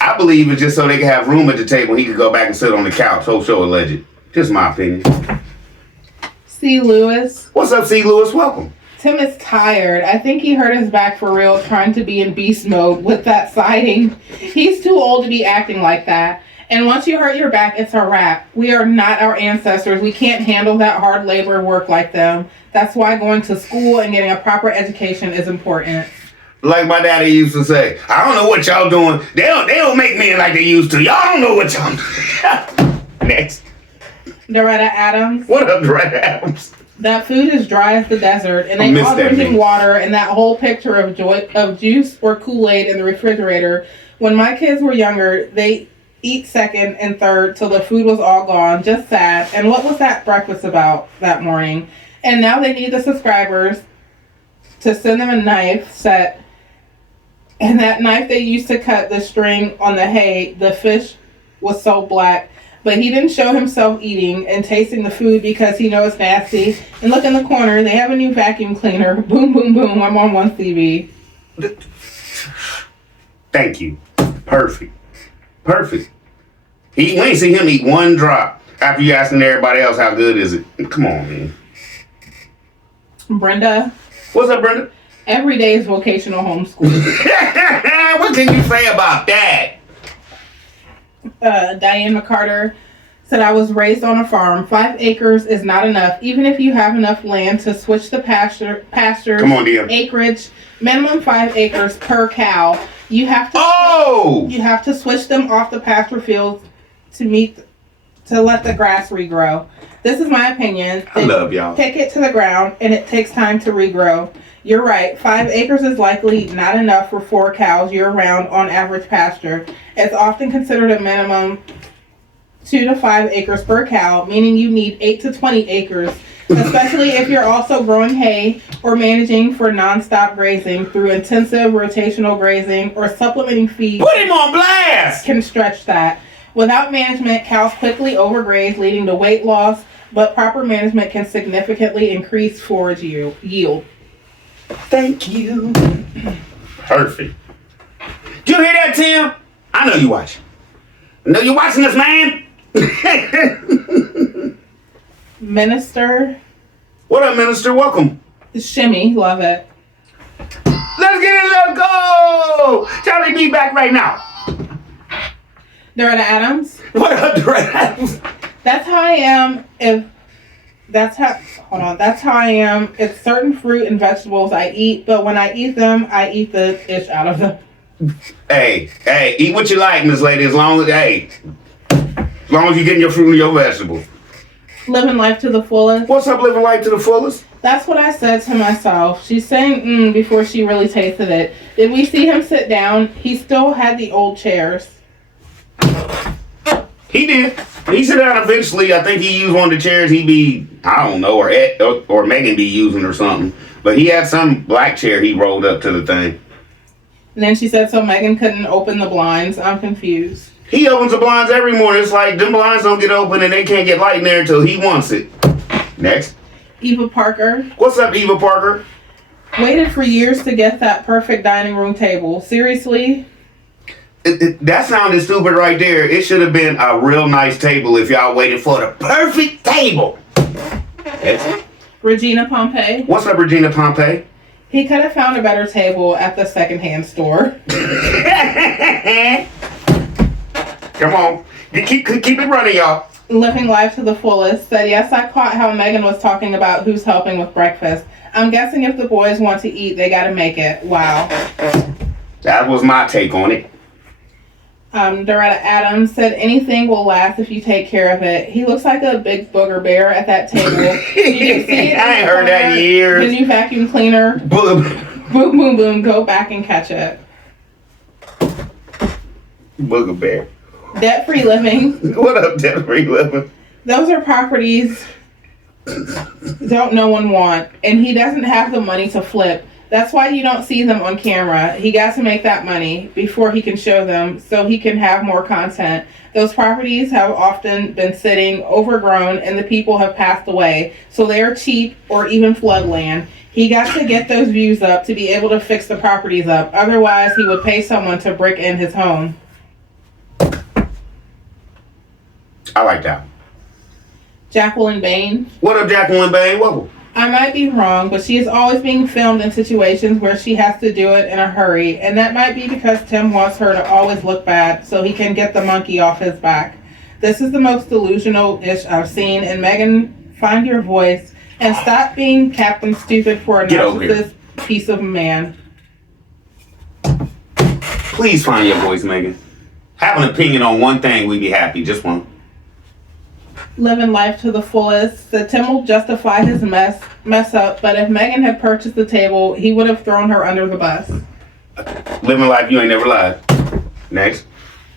I believe it's just so they can have room at the table. He could go back and sit on the couch. Whole show alleged. Just my opinion. C. Lewis. What's up, C. Lewis? Welcome. Tim is tired. I think he hurt his back for real trying to be in beast mode with that sighting. He's too old to be acting like that. And once you hurt your back, it's a wrap. We are not our ancestors. We can't handle that hard labor work like them. That's why going to school and getting a proper education is important. Like my daddy used to say, I don't know what y'all doing. They don't make men like they used to. Y'all don't know what y'all doing. Next. Doretta Adams. What up, Doretta Adams? That food is dry as the desert, and they all drinking water, and that whole picture of juice or Kool-Aid in the refrigerator. When my kids were younger, they eat second and third till the food was all gone. Just sad. And what was that breakfast about that morning? And now they need the subscribers to send them a knife set. And that knife they used to cut the string on the hay, the fish was so black. But he didn't show himself eating and tasting the food because he knows it's nasty. And look in the corner, they have a new vacuum cleaner. Boom, boom, boom. I'm on one TV. Thank you. Perfect. We ain't see him eat one drop after you asking everybody else how good is it. Come on, man. Brenda. What's up, Brenda? Every day is vocational homeschooling. What can you say about that? Diane McCarter said, I was raised on a farm. 5 acres is not enough. Even if you have enough land to switch the pastures, come on, dear. Acreage, minimum 5 acres per cow. You have to switch them off the pasture fields to let the grass regrow. This is my opinion. I love y'all. Take it to the ground, and it takes time to regrow. You're right. 5 acres is likely not enough for 4 cows year-round on average pasture. It's often considered a minimum 2 to 5 acres per cow, meaning you need 8 to 20 acres, especially if you're also growing hay or managing for nonstop grazing through intensive rotational grazing or supplementing feed. Put him on blast! Can stretch that. Without management, cows quickly overgraze, leading to weight loss, but proper management can significantly increase forage yield. Thank you. Perfect. Did you hear that, Tim? I know you watching. I know you watching this, man. Minister. What up, Minister? Welcome. Shimmy, love it. Let's get it, let's go. Charlie B back right now. Doretta Adams. What up, Doretta Adams? That's how I am That's how I am. It's certain fruit and vegetables I eat, but when I eat them, I eat the ish out of them. Hey, eat what you like, Miss Lady, as long as you're getting your fruit and your vegetables. Living life to the fullest. What's up, living life to the fullest? That's what I said to myself. She's saying before she really tasted it. Did we see him sit down? He still had the old chairs. He did. He sit down eventually. I think he used one of the chairs I don't know, or Megan be using or something. But he had some black chair he rolled up to the thing. And then she said so Megan couldn't open the blinds. I'm confused. He opens the blinds every morning. It's like them blinds don't get open and they can't get light in there until he wants it. Next. Eva Parker. What's up, Eva Parker? Waited for years to get that perfect dining room table. Seriously? That sounded stupid right there. It should have been a real nice table if y'all waited for the perfect table. Yes. Regina Pompey. What's up, Regina Pompey? He could have found a better table at the secondhand store. Come on. Keep it running, y'all. Living life to the fullest said, yes, I caught how Megan was talking about who's helping with breakfast. I'm guessing if the boys want to eat, they gotta make it. Wow. That was my take on it. Doretta Adams said, anything will last if you take care of it. He looks like a big booger bear at that table. Did you see it? I ain't heard that in years. The new vacuum cleaner. Boom, boom, boom. Go back and catch it. Booger bear. Debt-free living. What up, debt-free living? Those are properties don't no one want. And he doesn't have the money to flip. That's why you don't see them on camera. He got to make that money before he can show them so he can have more content. Those properties have often been sitting overgrown and the people have passed away. So they are cheap or even floodland. He got to get those views up to be able to fix the properties up. Otherwise, he would pay someone to brick in his home. I like that. Jacqueline Bain. What up, Jacqueline Bain? Welcome. I might be wrong, but she is always being filmed in situations where she has to do it in a hurry. And that might be because Tim wants her to always look bad so he can get the monkey off his back. This is the most delusional-ish I've seen. And Megan, find your voice and stop being Captain Stupid for a narcissist piece of man. Please find your voice, Megan. Have an opinion on one thing, we'd be happy. Just one. Living life to the fullest. That Tim will justify his mess up, but if Megan had purchased the table, he would have thrown her under the bus. Living life, you ain't never lied. Next.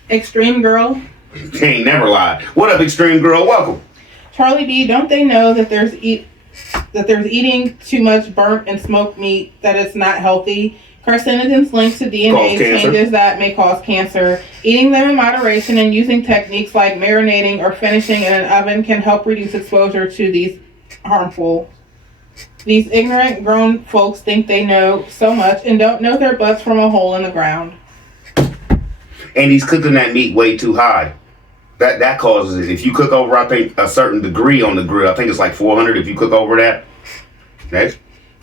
Extreme Girl. You ain't never lied. What up, Extreme Girl? Welcome. Charlie B, don't they know that there's eating too much burnt and smoked meat, that it's not healthy? Carcinogens linked to DNA changes that may cause cancer. Eating them in moderation and using techniques like marinating or finishing in an oven can help reduce exposure to these harmful. These ignorant grown folks think they know so much and don't know their butts from a hole in the ground. And he's cooking that meat way too high. That causes it. If you cook over, I think, a certain degree on the grill, I think it's like 400 if you cook over that. Next.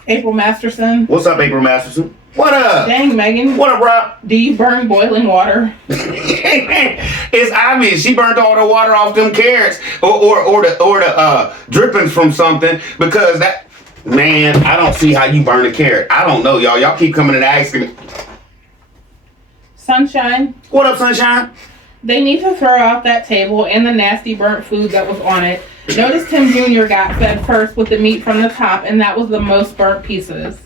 April Masterson. What's up, April Masterson? What up? Dang, Megan. What up, Rob? Do you burn boiling water? It's obvious. She burnt all the water off them carrots or the drippings from something because that, man, I don't see how you burn a carrot. I don't know, y'all. Y'all keep coming and asking. Sunshine. What up, Sunshine? They need to throw out that table and the nasty burnt food that was on it. Notice Tim Jr. got fed first with the meat from the top, and that was the most burnt pieces.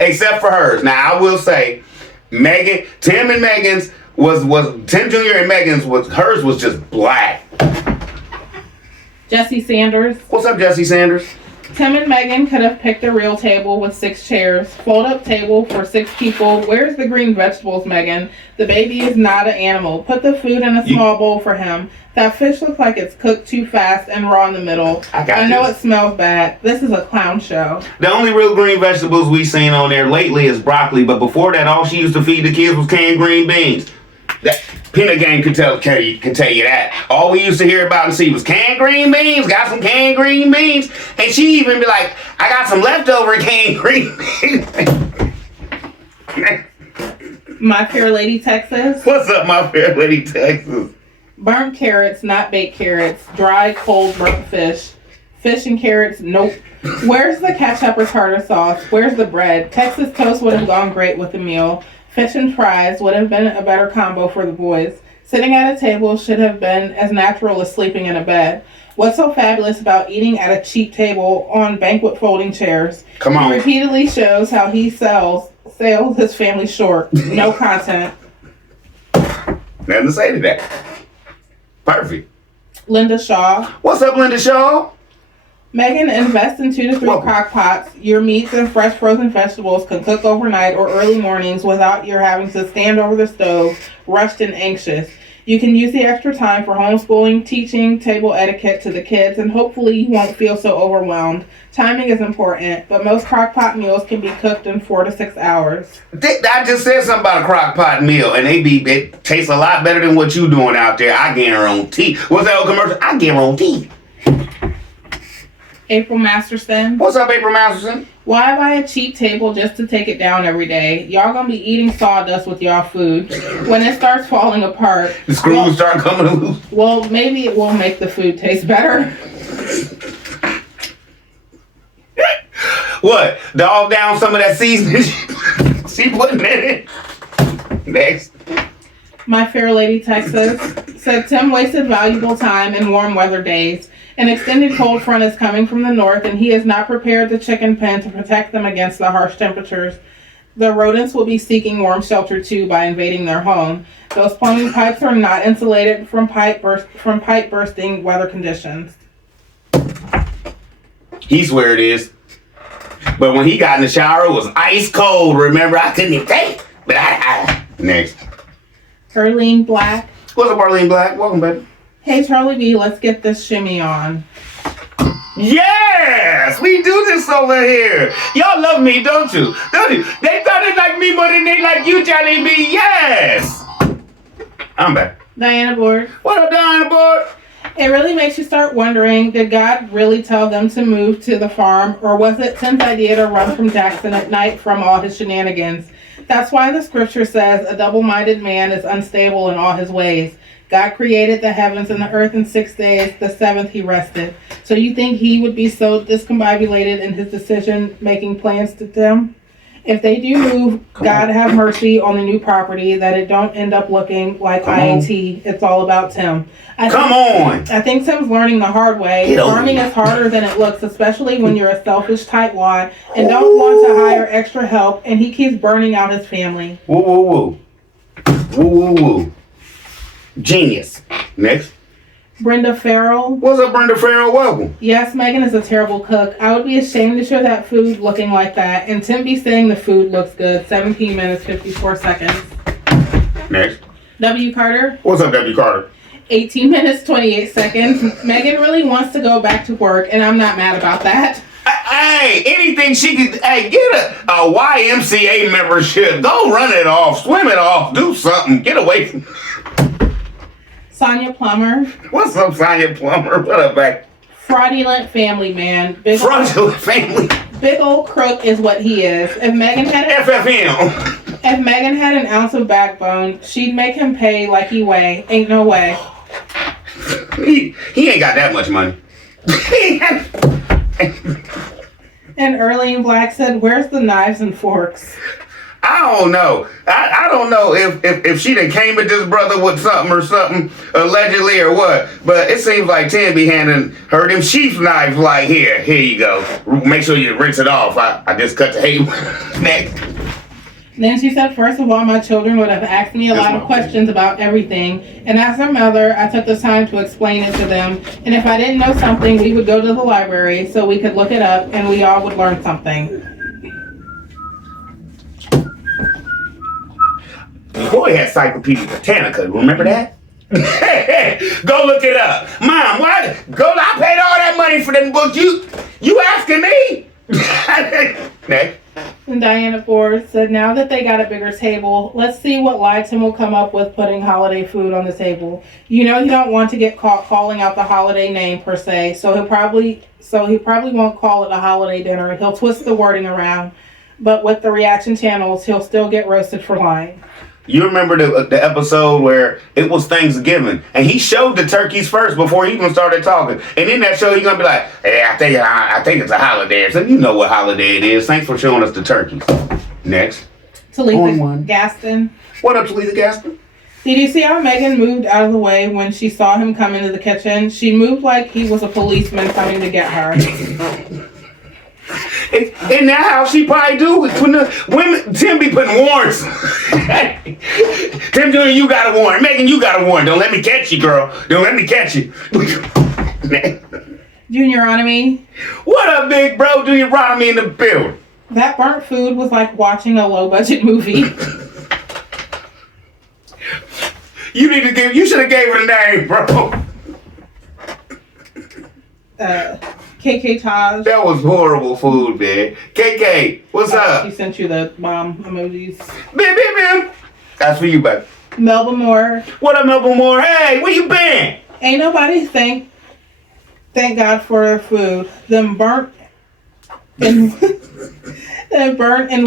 Except for hers. Now, I will say, Tim and Megan's was Tim Jr. and Megan's hers was just black. Jesse Sanders. What's up, Jesse Sanders? Tim and Megan could have picked a real table with 6 chairs. Fold-up table for 6 people. Where's the green vegetables, Megan? The baby is not an animal. Put the food in a small bowl for him. That fish looks like it's cooked too fast and raw in the middle. I know it smells bad. This is a clown show. The only real green vegetables we've seen on there lately is broccoli, but before that, all she used to feed the kids was canned green beans. That Peanut Gang can tell you that. All we used to hear about and see was canned green beans. Got some canned green beans, and she even be like, "I got some leftover canned green beans." My Fair Lady, Texas. What's up, My Fair Lady, Texas? Burnt carrots, not baked carrots. Dry, cold, burnt fish. Fish and carrots, nope. Where's the ketchup or tartar sauce? Where's the bread? Texas toast would have gone great with the meal. Fish and fries would have been a better combo for the boys. Sitting at a table should have been as natural as sleeping in a bed. What's so fabulous about eating at a cheap table on banquet folding chairs? Come on. He repeatedly shows how he sails his family short. No content. Nothing to say to that. Perfect. Linda Shaw. What's up, Linda Shaw? Megan, invest in 2 to 3 Welcome. crock pots. Your meats and fresh frozen vegetables can cook overnight or early mornings without your having to stand over the stove, rushed and anxious. You can use the extra time for homeschooling, teaching table etiquette to the kids, and hopefully you won't feel so overwhelmed. Timing is important, but most crock pot meals can be cooked in 4 to 6 hours. I just said something about a crock pot meal, and it tastes a lot better than what you doing out there. I guarantee. What's that old commercial? I guarantee. April Masterson. What's up, April Masterson? Why buy a cheap table just to take it down every day? Y'all gonna be eating sawdust with y'all food. When it starts falling apart, The screws start coming loose. well, maybe it will make the food taste better. What? Dog down some of that seasoning she putting in it. Next. My Fair Lady Texas said Tim wasted valuable time in warm weather days. An extended cold front is coming from the north, and he has not prepared the chicken pen to protect them against the harsh temperatures. The rodents will be seeking warm shelter too by invading their home. Those plumbing pipes are not insulated from pipe bursting weather conditions. He swear it is. But when he got in the shower, it was ice cold. Remember, I couldn't even take. But next. Erlene Black. What's up, Arlene Black? Welcome, baby. Hey, Charlie B, let's get this shimmy on. Yes, we do this over here. Y'all love me, don't you? Don't you? They thought they like me more than they like you, Charlie B. Yes. I'm back. Diana Board. What up, Diana Board? It really makes you start wondering, did God really tell them to move to the farm, or was it Tim's idea to run from Jackson at night from all his shenanigans? That's why the scripture says a double-minded man is unstable in all his ways. God created the heavens and the earth in 6 days. The seventh he rested. So you think he would be so discombobulated in his decision-making plans to them? If they do move, God have mercy on the new property, that it don't end up looking like IAT. It's all about Tim. I think Tim's learning the hard way. Farming is harder than it looks, especially when you're a selfish tightwad and don't want to hire extra help, and he keeps burning out his family. Woo, woo, woo. Woo, woo, woo. Genius. Next. Brenda Farrell. What's up, Brenda Farrell? Welcome. Yes, Megan is a terrible cook. I would be ashamed to show that food looking like that. And Tim be saying the food looks good. 17 minutes, 54 seconds. Next. W. Carter. What's up, W. Carter? 18 minutes, 28 seconds. Megan really wants to go back to work, and I'm not mad about that. Hey, anything she could, get a YMCA membership. Go run it off, swim it off, do something. Get away from... Sonia Plummer. What's up, Sonia Plummer? What up, back? Fraudulent family man. Fraudulent family. Big old crook is what he is. If Megan had an ounce of backbone, she'd make him pay like he weigh. Ain't no way. He ain't got that much money. And Erlene Black said, "Where's the knives and forks?" I don't know. I don't know if she done came at this brother with something or something, allegedly or what. But it seems like Tim be handing her them sheath knives like, here you go. Make sure you rinse it off. I just cut the hay neck. Then she said, "First of all, my children would have asked me a lot of questions about everything. And as their mother, I took the time to explain it to them. And if I didn't know something, we would go to the library so we could look it up and we all would learn something." Boy had Encyclopedia Britannica. Remember that? Go look it up. Mom, I paid all that money for them books. You asking me? Next. And Diana Ford said, "Now that they got a bigger table, let's see what lie Tim will come up with putting holiday food on the table. You know, you don't want to get caught calling out the holiday name per se, so he probably won't call it a holiday dinner. He'll twist the wording around, but with the reaction channels, he'll still get roasted for lying." You remember the episode where it was Thanksgiving, and he showed the turkeys first before he even started talking. And in that show, he's gonna be like, "Hey, I think it's a holiday." So you know what holiday it is. Thanks for showing us the turkeys. Next. Talisa Gaston. What up, Talisa Gaston? Did you see how Megan moved out of the way when she saw him come into the kitchen? She moved like he was a policeman coming to get her. In that house, she probably do. When the women, Tim be putting warrants. Tim Jr., you got a warrant. Megan, you got a warrant. Don't let me catch you, girl. Don't let me catch you. Junioronomy. What up, big bro? Junioronomy in the building. That burnt food was like watching a low-budget movie. You should have gave her the name, bro. KK Taj. That was horrible food, man. KK, what's up? She sent you the mom emojis. Bim, bim, bim. That's for you, baby. Melba Moore. What up, Melba Moore? Hey, where you been? Ain't nobody thank God for their food. Them burnt and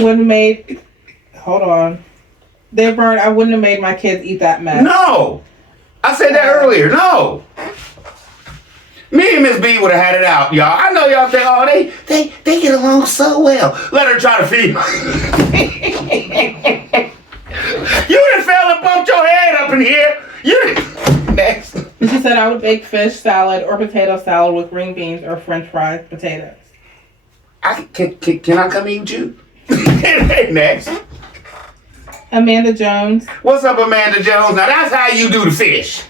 wouldn't made. Hold on. They burnt. I wouldn't have made my kids eat that mess. No, I said that earlier. No. Me and Miss B would have had it out, y'all. I know y'all think, oh, they get along so well. Let her try to feed me. You done fell and bumped your head up in here. Next. She said I would bake fish salad or potato salad with green beans or French fried potatoes. Can I come eat with you? Next. Amanda Jones. What's up, Amanda Jones? Now that's how you do the fish.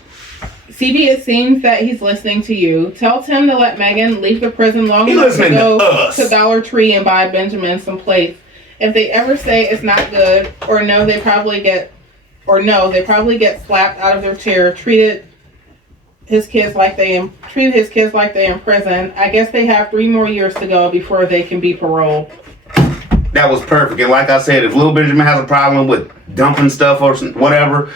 CB, it seems that he's listening to you. Tell Tim to let Megan leave the prison long He's enough to go to Dollar Tree and buy Benjamin some plates. If they ever say it's not good, or no, they probably get slapped out of their chair. Treated his kids like they in prison. I guess they have 3 more years to go before they can be paroled. That was perfect. And like I said, if little Benjamin has a problem with dumping stuff or whatever,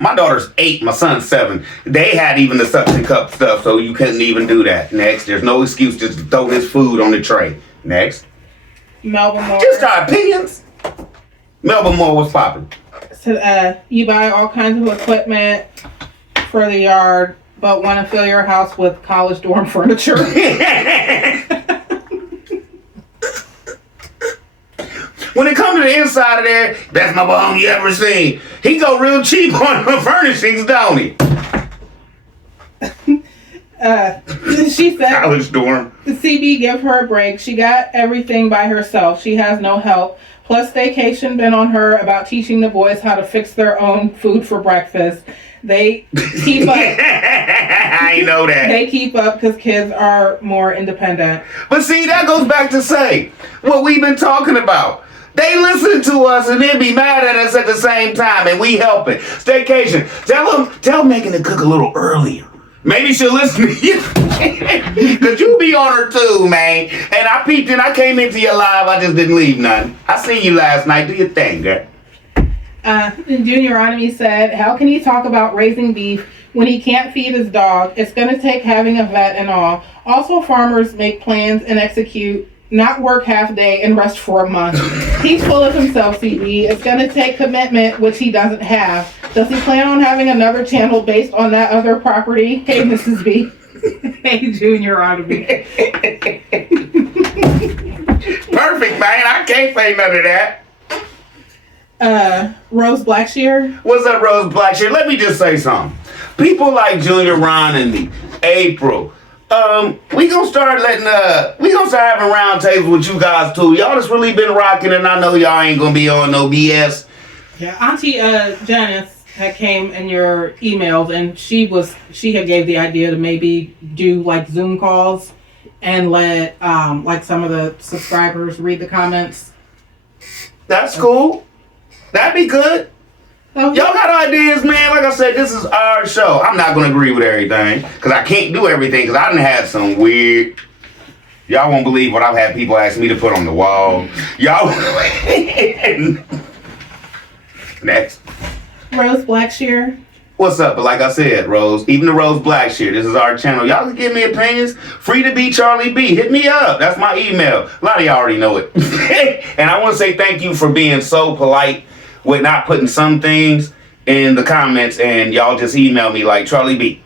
my daughter's 8, my son's 7. They had even the suction cup stuff, so you couldn't even do that. Next, there's no excuse just to throw this food on the tray. Next. Melba Moore. Just our opinions. Melba Moore, what's popping? So, you buy all kinds of equipment for the yard, but want to fill your house with college dorm furniture. When it comes to the inside of there, best mobile home you ever seen. He go real cheap on the furnishings, don't he? She said, college dorm. CB, give her a break. She got everything by herself. She has no help. Plus, vacation been on her about teaching the boys how to fix their own food for breakfast. They keep up. I know that. They keep up because kids are more independent. But see, that goes back to say what we've been talking about. They listen to us and then be mad at us at the same time, and we help it. Staycation. Tell Megan to cook a little earlier. Maybe she'll listen to you. Because you be on her too, man. And I peeped in. I came into your live. I just didn't leave nothing. I seen you last night. Do your thing, girl. Junioronomy said, how can he talk about raising beef when he can't feed his dog? It's going to take having a vet and all. Also, farmers make plans and execute, not work half day and rest for a month. He's full of himself, CB. It's going to take commitment, which he doesn't have. Does he plan on having another channel based on that other property? Hey, Mrs. B. Hey, Junioronomy. Perfect, man. I can't say none of that. Rose Blackshear. What's up, Rose Blackshear? Let me just say something. People like Junior Ron and me, April, we gonna start having round tables with you guys too. Y'all just really been rocking, and I know y'all ain't gonna be on no BS. Yeah, Auntie Janice had came in your emails, and she had gave the idea to maybe do like Zoom calls and let like some of the subscribers read the comments. That's cool. That'd be good. Y'all got ideas, man. Like I said, this is our show. I'm not going to agree with everything because I can't do everything because I done had some weird... Y'all won't believe what I've had people ask me to put on the wall. Y'all... Next. Rose Blackshear. What's up? But like I said, Rose, even the Rose Blackshear, this is our channel. Y'all can give me opinions. Free to be Charlie B. Hit me up. That's my email. A lot of y'all already know it. And I want to say thank you for being so polite with not putting some things in the comments, and y'all just email me like Charlie B.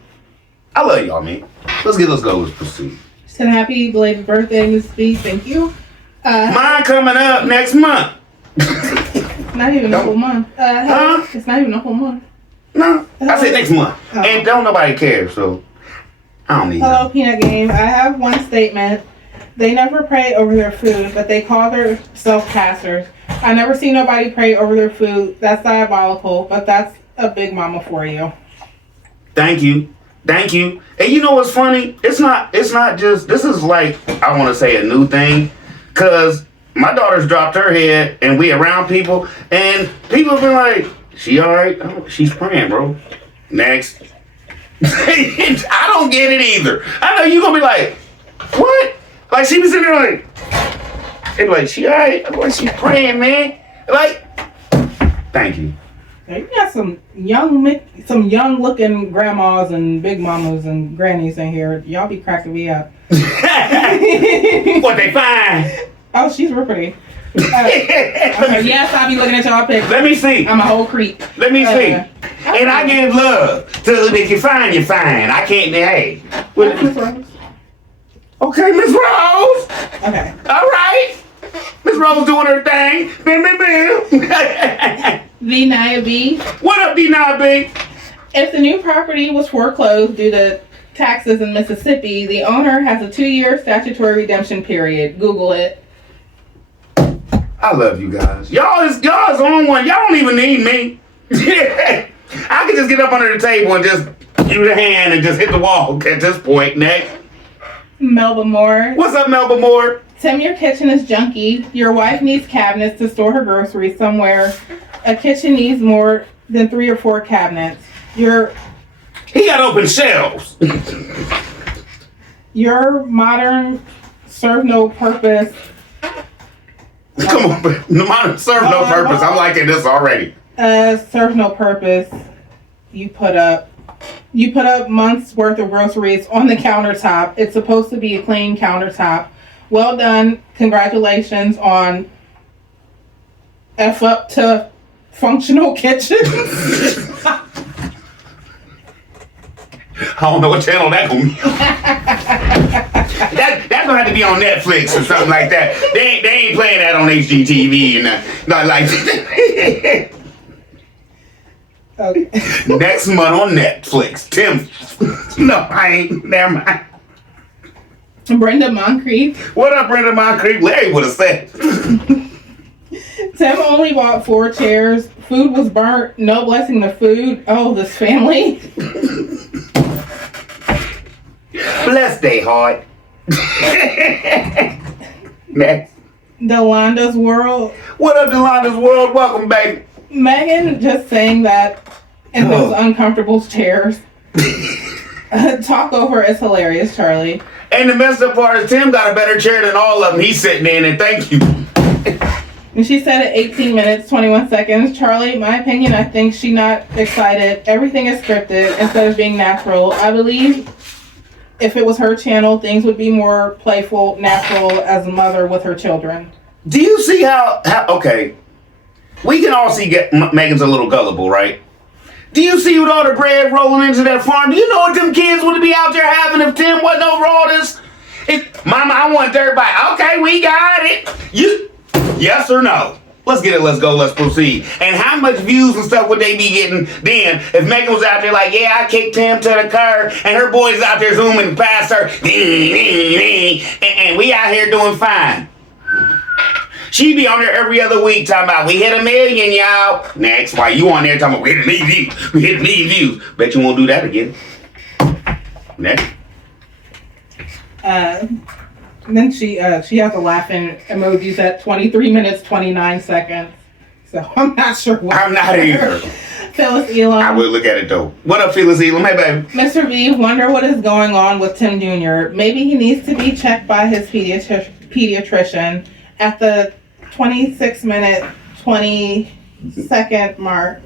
I love y'all, man. Let's go. Let's proceed. Said happy belated birthday, Miss B. Thank you. Mine coming up next month. Not even a whole month. Huh? It's not even a whole month. No, I said next month. Oh. And don't nobody care, so I don't need Hello, that. Peanut Game. I have one statement. They never pray over their food, but they call themselves pastors. I never see nobody pray over their food. That's diabolical, but that's a big mama for you. Thank you. Thank you. And you know what's funny? It's not just, this is like, I want to say a new thing. Because my daughter's dropped her head and we around people. And people have been like, she all right? Oh, she's praying, bro. Next. I don't get it either. I know you're going to be like, what? Like she was sitting there like, they be like, she all right? I'm like, she's praying, man. Like, thank you. Now, you got some young looking grandmas and big mamas and grannies in here. Y'all be cracking me up. What, they fine? Oh, she's real pretty. Yes, I'll be looking at y'all pictures. Let me see. I'm a whole creep. Let me see. And I give love to if you fine, you're fine. I can't, hey. Miss Rose. Okay, Miss Rose. Okay. All right. Miss Rose doing her thing. Bim, bim, bim. The Nia B. What up, D9B? If the new property was foreclosed due to taxes in Mississippi, the owner has a 2-year statutory redemption period. Google it. I love you guys. Y'all is on one. Y'all don't even need me. I can just get up under the table and just use a hand and just hit the wall at this point. Next. Melba Moore. What's up, Melba Moore? Tim, your kitchen is junky. Your wife needs cabinets to store her groceries somewhere. A kitchen needs more than 3 or 4 cabinets. He got open shelves. Your modern serve no purpose. Come on, the modern serve no purpose. I'm liking this already. Serve no purpose. You put up months worth of groceries on the countertop. It's supposed to be a clean countertop. Well done. Congratulations on F up to functional kitchen. I don't know what channel that gonna be. That's gonna have to be on Netflix or something like that. They ain't playing that on HGTV and not like Okay. next month on Netflix. Tim, no, I ain't. Never mind. Brenda Moncrief. What up, Brenda Moncrief? Larry would have said. Tim only bought 4 chairs. Food was burnt. No blessing the food. Oh, this family. Bless they heart. Next. Delanda's World. What up, Delanda's World? Welcome, baby. Megan just saying that in those uncomfortable chairs. Talk over is hilarious, Charlie. And the messed up part is Tim got a better chair than all of them. He's sitting in, and thank you. And she said at 18 minutes, 21 seconds, Charlie, my opinion, I think she not excited. Everything is scripted instead of being natural. I believe if it was her channel, things would be more playful, natural as a mother with her children. Do you see how okay, we can all see Megan's a little gullible, right? Do you see with all the bread rolling into that farm? Do you know what them kids would be out there having if Tim wasn't over all this? Mama, I want everybody. Okay, we got it. Yes or no? Let's get it, let's go, let's proceed. And how much views and stuff would they be getting then if Megan was out there like, yeah, I kicked Tim to the curb, and her boys out there zooming past her, and we out here doing fine. She'd be on there every other week talking about, we hit 1 million, y'all. Next, while you on there talking about, we hit 1 million views, we hit 1 million views. Bet you won't do that again. Next. Then she has the laughing emojis at 23 minutes, 29 seconds. So I'm not sure what. I'm not either. Phyllis Elam. I will look at it though. What up, Phyllis Elam? Hey, baby. Mr. V, wonder what is going on with Tim Jr. Maybe he needs to be checked by his pediatrician at the 26-minute, 20-second mark.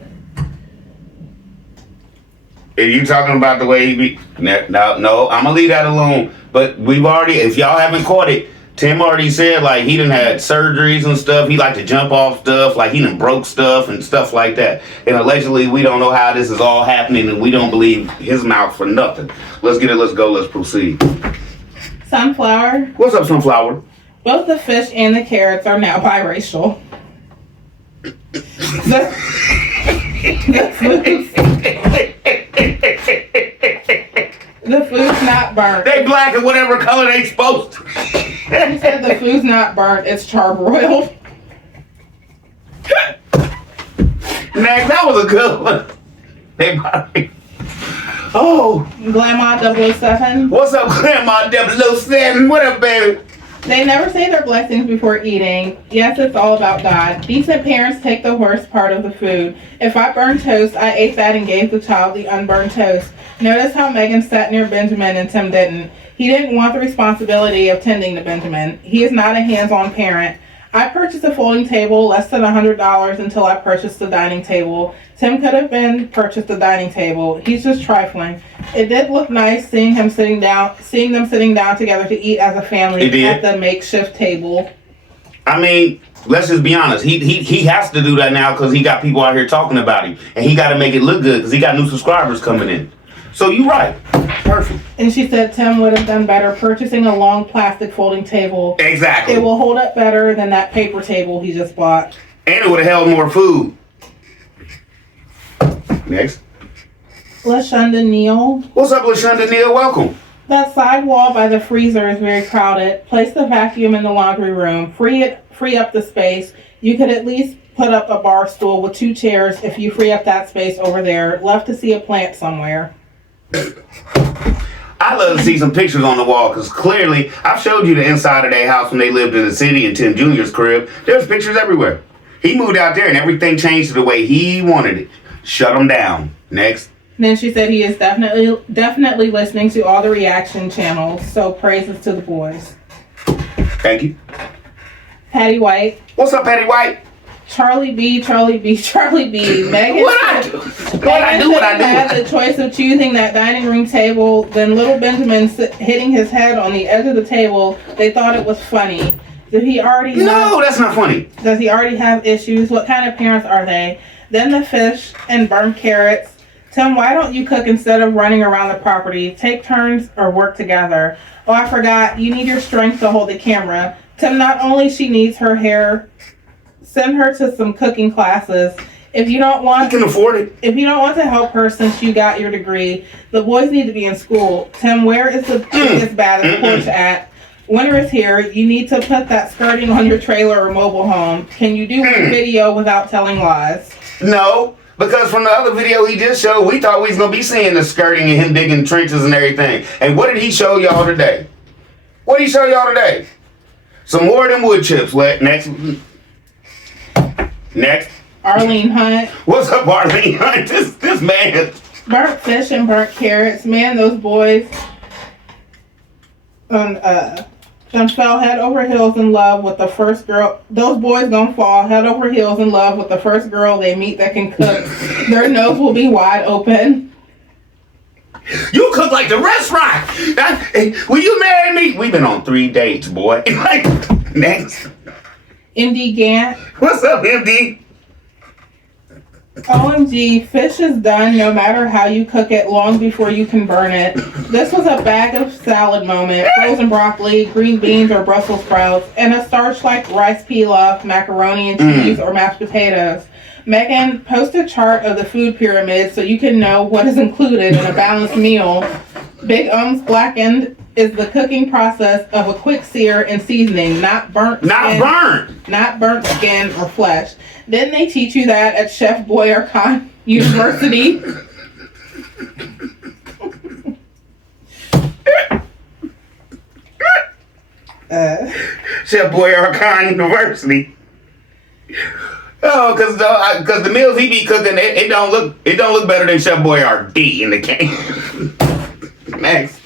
Are you talking about the way he be? No, I'm gonna leave that alone. But we've already, if y'all haven't caught it, Tim already said like he done had surgeries and stuff. He like to jump off stuff, like he done broke stuff and stuff like that. And allegedly, we don't know how this is all happening, and we don't believe his mouth for nothing. Let's get it. Let's go. Let's proceed. Sunflower. What's up, Sunflower? Both the fish and the carrots are now biracial. The food's not burnt. They black in whatever color they supposed to. He said the food's not burnt, it's charbroiled. Next, that was a good one. They probably... Oh. Grandma 007. What's up, Grandma 007? What up, baby? They never say their blessings before eating. Yes, it's all about God. Decent parents take the worst part of the food. If I burned toast, I ate that and gave the child the unburned toast. Notice how Megan sat near Benjamin and Tim didn't. He didn't want the responsibility of tending to Benjamin. He is not a hands-on parent. I purchased a folding table less than $100 until I purchased the dining table. Tim could have purchased the dining table. He's just trifling. It did look nice seeing them sitting down together to eat as a family at the makeshift table. I mean, let's just be honest. He has to do that now because he got people out here talking about him, and he got to make it look good because he got new subscribers coming in. So you're right. Perfect. And she said Tim would have done better purchasing a long plastic folding table. Exactly. It will hold up better than that paper table he just bought. And it would have held more food. Next. LaShonda Neal. What's up, LaShonda Neal? Welcome. That side wall by the freezer is very crowded. Place the vacuum in the laundry room. Free up the space. You could at least put up a bar stool with 2 chairs if you free up that space over there. Love to see a plant somewhere. I love to see some pictures on the wall because clearly I've showed you the inside of their house when they lived in the city in Tim Jr.'s crib. There's pictures everywhere. He moved out there and everything changed to the way he wanted it. Shut him down. Next. Then she said he is definitely listening to all the reaction channels. So praises to the boys. Thank you. Patty White. What's up, Patty White? Charlie B. Megan. What I do? Had the choice of choosing that dining room table, then little Benjamin hitting his head on the edge of the table. They thought it was funny. Did he already? No, that's not funny. Does he already have issues? What kind of parents are they? Then the fish and burnt carrots. Tim, why don't you cook instead of running around the property? Take turns or work together. Oh, I forgot. You need your strength to hold the camera. Tim, not only she needs her hair, send her to some cooking classes. If you don't want, you can afford it. If you don't want to help her since you got your degree, the boys need to be in school. Tim, where is the biggest, baddest porch at? Winter is here. You need to put that skirting on your trailer or mobile home. Can you do one video without telling lies? No, because from the other video he just showed, we thought we was going to be seeing the skirting and him digging trenches and everything. And what did he show y'all today? What did he show y'all today? Some more of them wood chips. Next. Arlene Hunt. What's up, Arlene Hunt? This man. Burnt fish and burnt carrots. Man, those boys fell head over heels in love with the first girl. Those boys gonna fall head over heels in love with the first girl they meet that can cook. Their nose will be wide open. You cook like the restaurant. Will you marry me? We've been on 3 dates, boy. Next. MD Gant. What's up, MD? OMG, fish is done no matter how you cook it long before you can burn it. This was a bag of salad moment, frozen broccoli, green beans or Brussels sprouts, and a starch like rice pilaf, macaroni and cheese, or mashed potatoes. Megan, post a chart of the food pyramid so you can know what is included in a balanced meal. Big blackened is the cooking process of a quick sear and seasoning, not burnt skin or flesh. Didn't they teach you that at Chef Boyardee University? Chef Boyardee University. Oh, because the meals he be cooking, it don't look better than Chef Boyardee in the can. Next.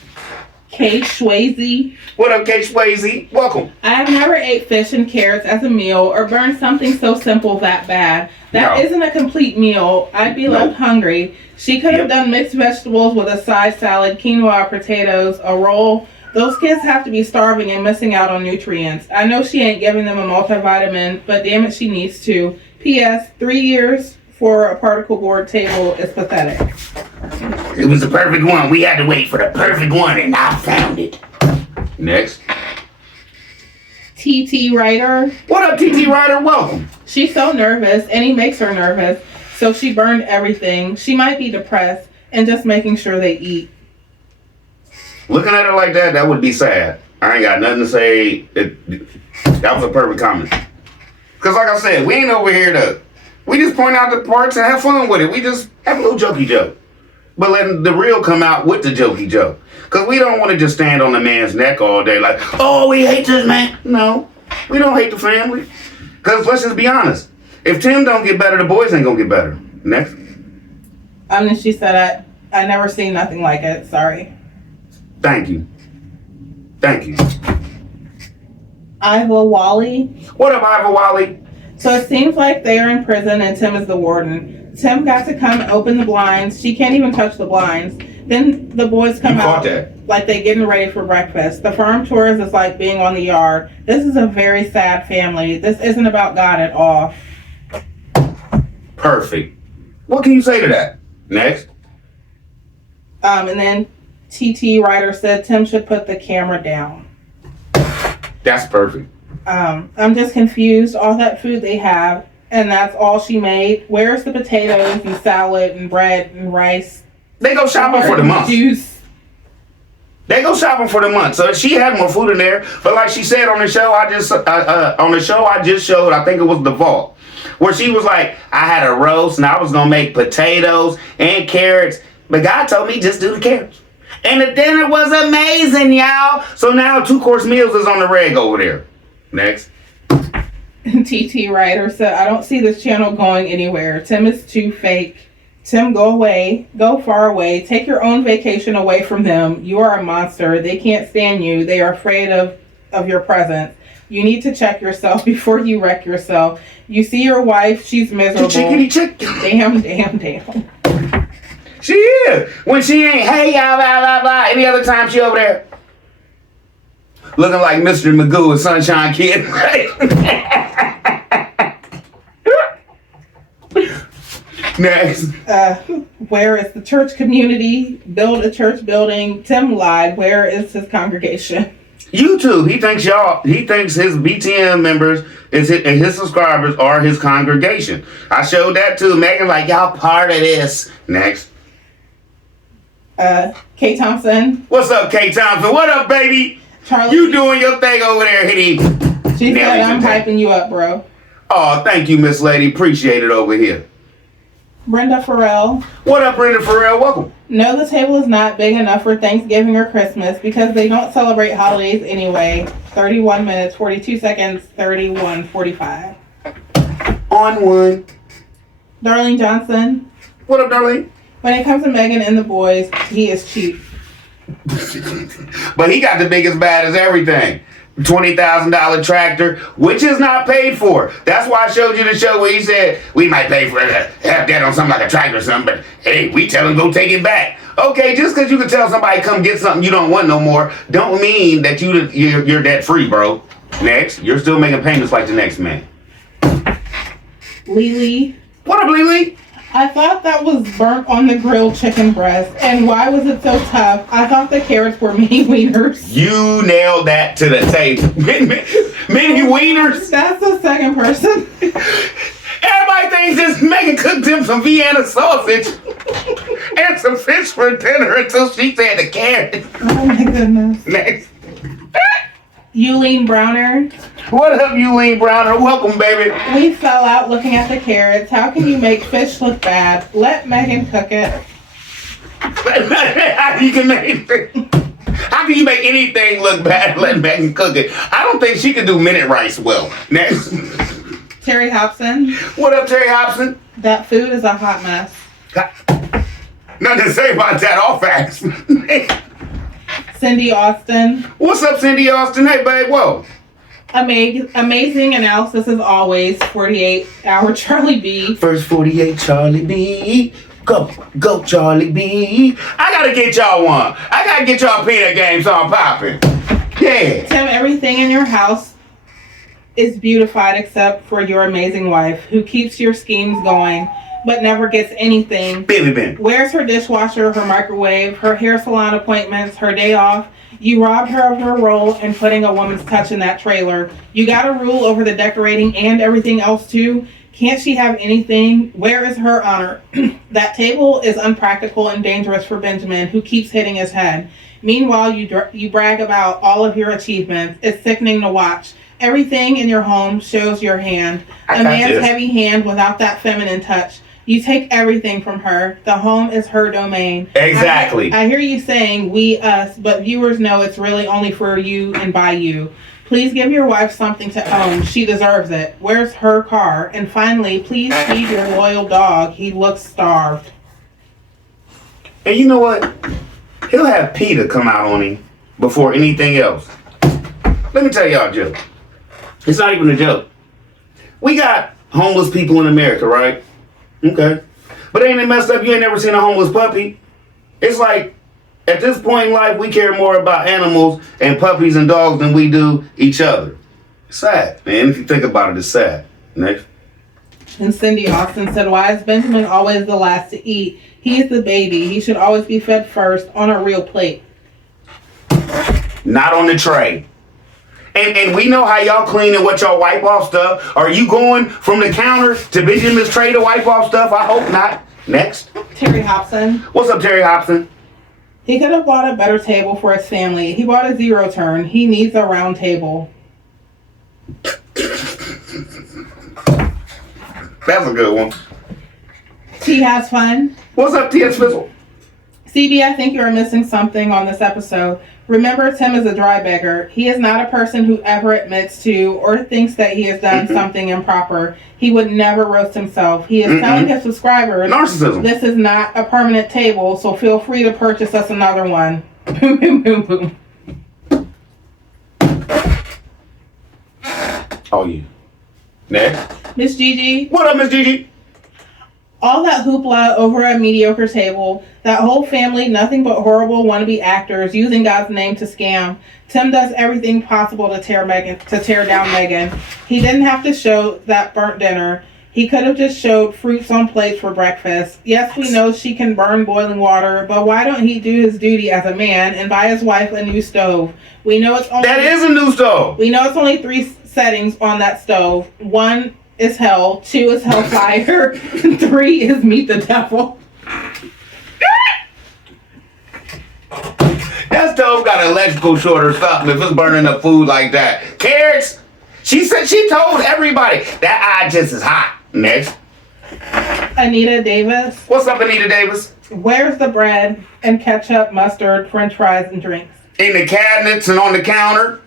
Kate Swayze. What up, Kate Swayze? Welcome. I have never ate fish and carrots as a meal or burned something so simple that bad. That isn't a complete meal. I'd be left hungry. She could have done mixed vegetables with a side salad, quinoa, potatoes, a roll. Those kids have to be starving and missing out on nutrients. I know she ain't giving them a multivitamin, but damn it, she needs to. P.S. 3 years for a particle board table is pathetic. It was the perfect one. We had to wait for the perfect one, and I found it. Next. TT Ryder. What up, TT Ryder? Welcome. She's so nervous, and he makes her nervous, so she burned everything. She might be depressed, and just making sure they eat. Looking at her like that, that would be sad. I ain't got nothing to say. That was a perfect comment. Because like I said, we ain't over here we just point out the parts and have fun with it. We just have a little jokey joke. But letting the real come out with the jokey joke. Because we don't want to just stand on the man's neck all day like, oh, we hate this man. No, we don't hate the family. Because let's just be honest. If Tim don't get better, the boys ain't going to get better. Next. And she said, I never seen nothing like it. Sorry. Thank you. Thank you. Ivor Wally. What up, Ivor Wally? So it seems like they are in prison and Tim is the warden. Tim got to come open the blinds. She can't even touch the blinds. Then the boys come out like they getting ready for breakfast. The farm tours is like being on the yard. This is a very sad family. This isn't about God at all. Perfect. What can you say to that? Next. And then TT writer said Tim should put the camera down. That's perfect. I'm just confused. All that food they have, and that's all she made. Where's the potatoes and salad and bread and rice? They go shopping for the month. Juice. They go shopping for the month. So she had more food in there. But like she said on the show, I just showed, I think it was The Vault, where she was like, I had a roast and I was gonna make potatoes and carrots, but God told me just do the carrots. And the dinner was amazing, y'all. So now 2-course meals is on the reg over there. Next. TT writer said, I don't see this channel going anywhere. Tim is too fake. Tim, go away. Go far away. Take your own vacation away from them. You are a monster. They can't stand you. They are afraid of your presence. You need to check yourself before you wreck yourself. You see your wife, she's miserable. Chickity chick. Damn. She is. When she ain't, hey, y'all, blah, blah, blah. Any other time she over there looking like Mr. Magoo and Sunshine Kid. Next. Where is the church community? Build a church building. Tim lied. Where is his congregation? YouTube. He thinks his BTM members and his subscribers are his congregation. I showed that too. Megan like, y'all part of this. Next. Kay Thompson. What's up, Kay Thompson? What up, baby? Charlie. You doing your thing over there, Hitty. She said, I'm hyping you up, bro. Oh, thank you, Miss Lady. Appreciate it over here. Brenda Farrell. What up, Brenda Farrell? Welcome. No, the table is not big enough for Thanksgiving or Christmas because they don't celebrate holidays anyway. 31 minutes, 42 seconds, 31:45. On one. Darlene Johnson. What up, Darlene? When it comes to Megan and the boys, he is cheap. But he got the biggest, baddest everything. $20,000 tractor, which is not paid for. That's why I showed you the show where he said we might pay for it, have that on something like a tractor or something, but hey, we tell him go take it back. Okay, just because you can tell somebody come get something you don't want no more, don't mean that you're debt free, bro. Next, you're still making payments like the next man. Lily. What up, Lily? I thought that was burnt on the grilled chicken breast. And why was it so tough? I thought the carrots were mini wieners. You nailed that to the table. Mini wieners? That's the second person. Everybody thinks this Megan cooked him some Vienna sausage and some fish for dinner until she said the carrots. Oh my goodness. Next. Euleen Browner. What up, Euleen Browner? Welcome, baby. We fell out looking at the carrots. How can you make fish look bad? Let Megan cook it. How can you make anything look bad? Let Megan cook it. I don't think she can do minute rice well. Next. Terry Hobson. What up, Terry Hobson? That food is a hot mess. Nothing to say about that. All facts. Cindy Austin. What's up, Cindy Austin? Hey, babe. Whoa. Amazing analysis as always. 48-hour Charlie B. First 48, Charlie B. Go, Charlie B. I gotta get y'all one. I gotta get y'all peanut game so I'm popping. Yeah. Tim, everything in your house is beautified except for your amazing wife who keeps your schemes going. but never gets anything. Baby Ben. Where's her dishwasher, her microwave, her hair salon appointments, her day off? You robbed her of her role in putting a woman's touch in that trailer. You got to rule over the decorating and everything else too. Can't she have anything? Where is her honor? That table is unpractical and dangerous for Benjamin, who keeps hitting his head. Meanwhile, you brag about all of your achievements. It's sickening to watch. Everything in your home shows your hand. A man's heavy hand without that feminine touch. You take everything from her. The home is her domain. Exactly. I hear you saying we, us, but viewers know it's really only for you and by you. Please give your wife something to own. She deserves it. Where's her car? And finally, please feed your loyal dog. He looks starved. And you know what? He'll have PETA come out on him before anything else. Let me tell y'all a joke. It's not even a joke. We got homeless people in America, right? Okay. But ain't it messed up? You ain't never seen a homeless puppy. It's like, at this point in life, we care more about animals and puppies and dogs than we do each other. It's sad, man. If you think about it, it's sad. Next. And Cindy Austin said, why is Benjamin always the last to eat? He's the baby. He should always be fed first on a real plate. Not on the tray. And we know how y'all clean and what y'all wipe off stuff. Are you going from the counter to Benjamin's tray to wipe off stuff? I hope not. Next. Terry Hobson. What's up, Terry Hobson? He could have bought a better table for his family. He bought a zero turn. He needs a round table. That's a good one. T has fun. What's up, T.S. Fizzle? CB, I think you're missing something on this episode. Remember, Tim is a dry beggar. He is not a person who ever admits to or thinks that he has done something improper. He would never roast himself. He is telling his subscribers, narcissism. This is not a permanent table, so feel free to purchase us another one. Boom, boom, boom, boom. Oh, yeah. Next. Miss Gigi. What up, Miss Gigi? All that hoopla over a mediocre table, that whole family, nothing but horrible wannabe actors using God's name to scam. Tim does everything possible to tear down Megan. He didn't have to show that burnt dinner. He could have just showed fruits on plates for breakfast. Yes, we know she can burn boiling water, but why don't he do his duty as a man and buy his wife a new stove? We know it's only... That is a new stove! We know it's only 3 settings on that stove. 1 is hell, 2 is hellfire, 3 is meet the devil. That stove got an electrical short or something if it's burning up food like that. Carrots! She said she told everybody that eye just is hot. Next. Anita Davis. What's up, Anita Davis? Where's the bread and ketchup, mustard, french fries, and drinks? In the cabinets and on the counter.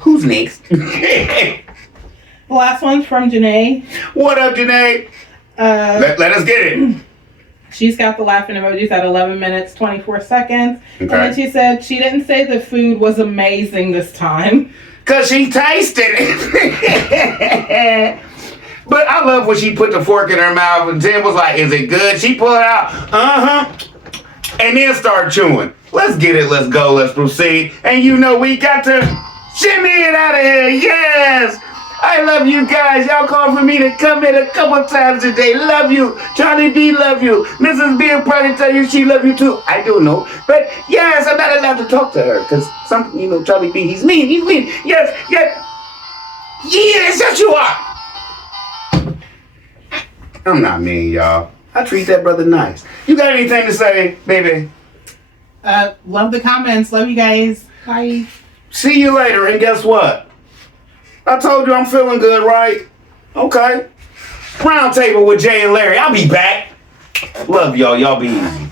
Who's next? The last one's from Janae. What up, Janae? Let us get it. She's got the laughing emojis at 11 minutes, 24 seconds. Okay. And then she said she didn't say the food was amazing this time. Because she tasted it. But I love when she put the fork in her mouth and Tim was like, is it good? She pulled it out. And then start chewing. Let's get it. Let's go. Let's proceed. And you know we got to shimmy it out of here. Yes. I love you guys. Y'all call for me to come in a couple times a day. Love you. Charlie D love you. Mrs. B will probably tell you she love you too. I do know. But yes, I'm not allowed to talk to her because Charlie B, he's mean. He's mean. Yes. Yes, you are. I'm not mean, y'all. I treat that brother nice. You got anything to say, baby? Love the comments. Love you guys. Bye. See you later. And guess what? I told you I'm feeling good, right? Okay. Round table with Jay and Larry. I'll be back. Love y'all. Y'all be easy.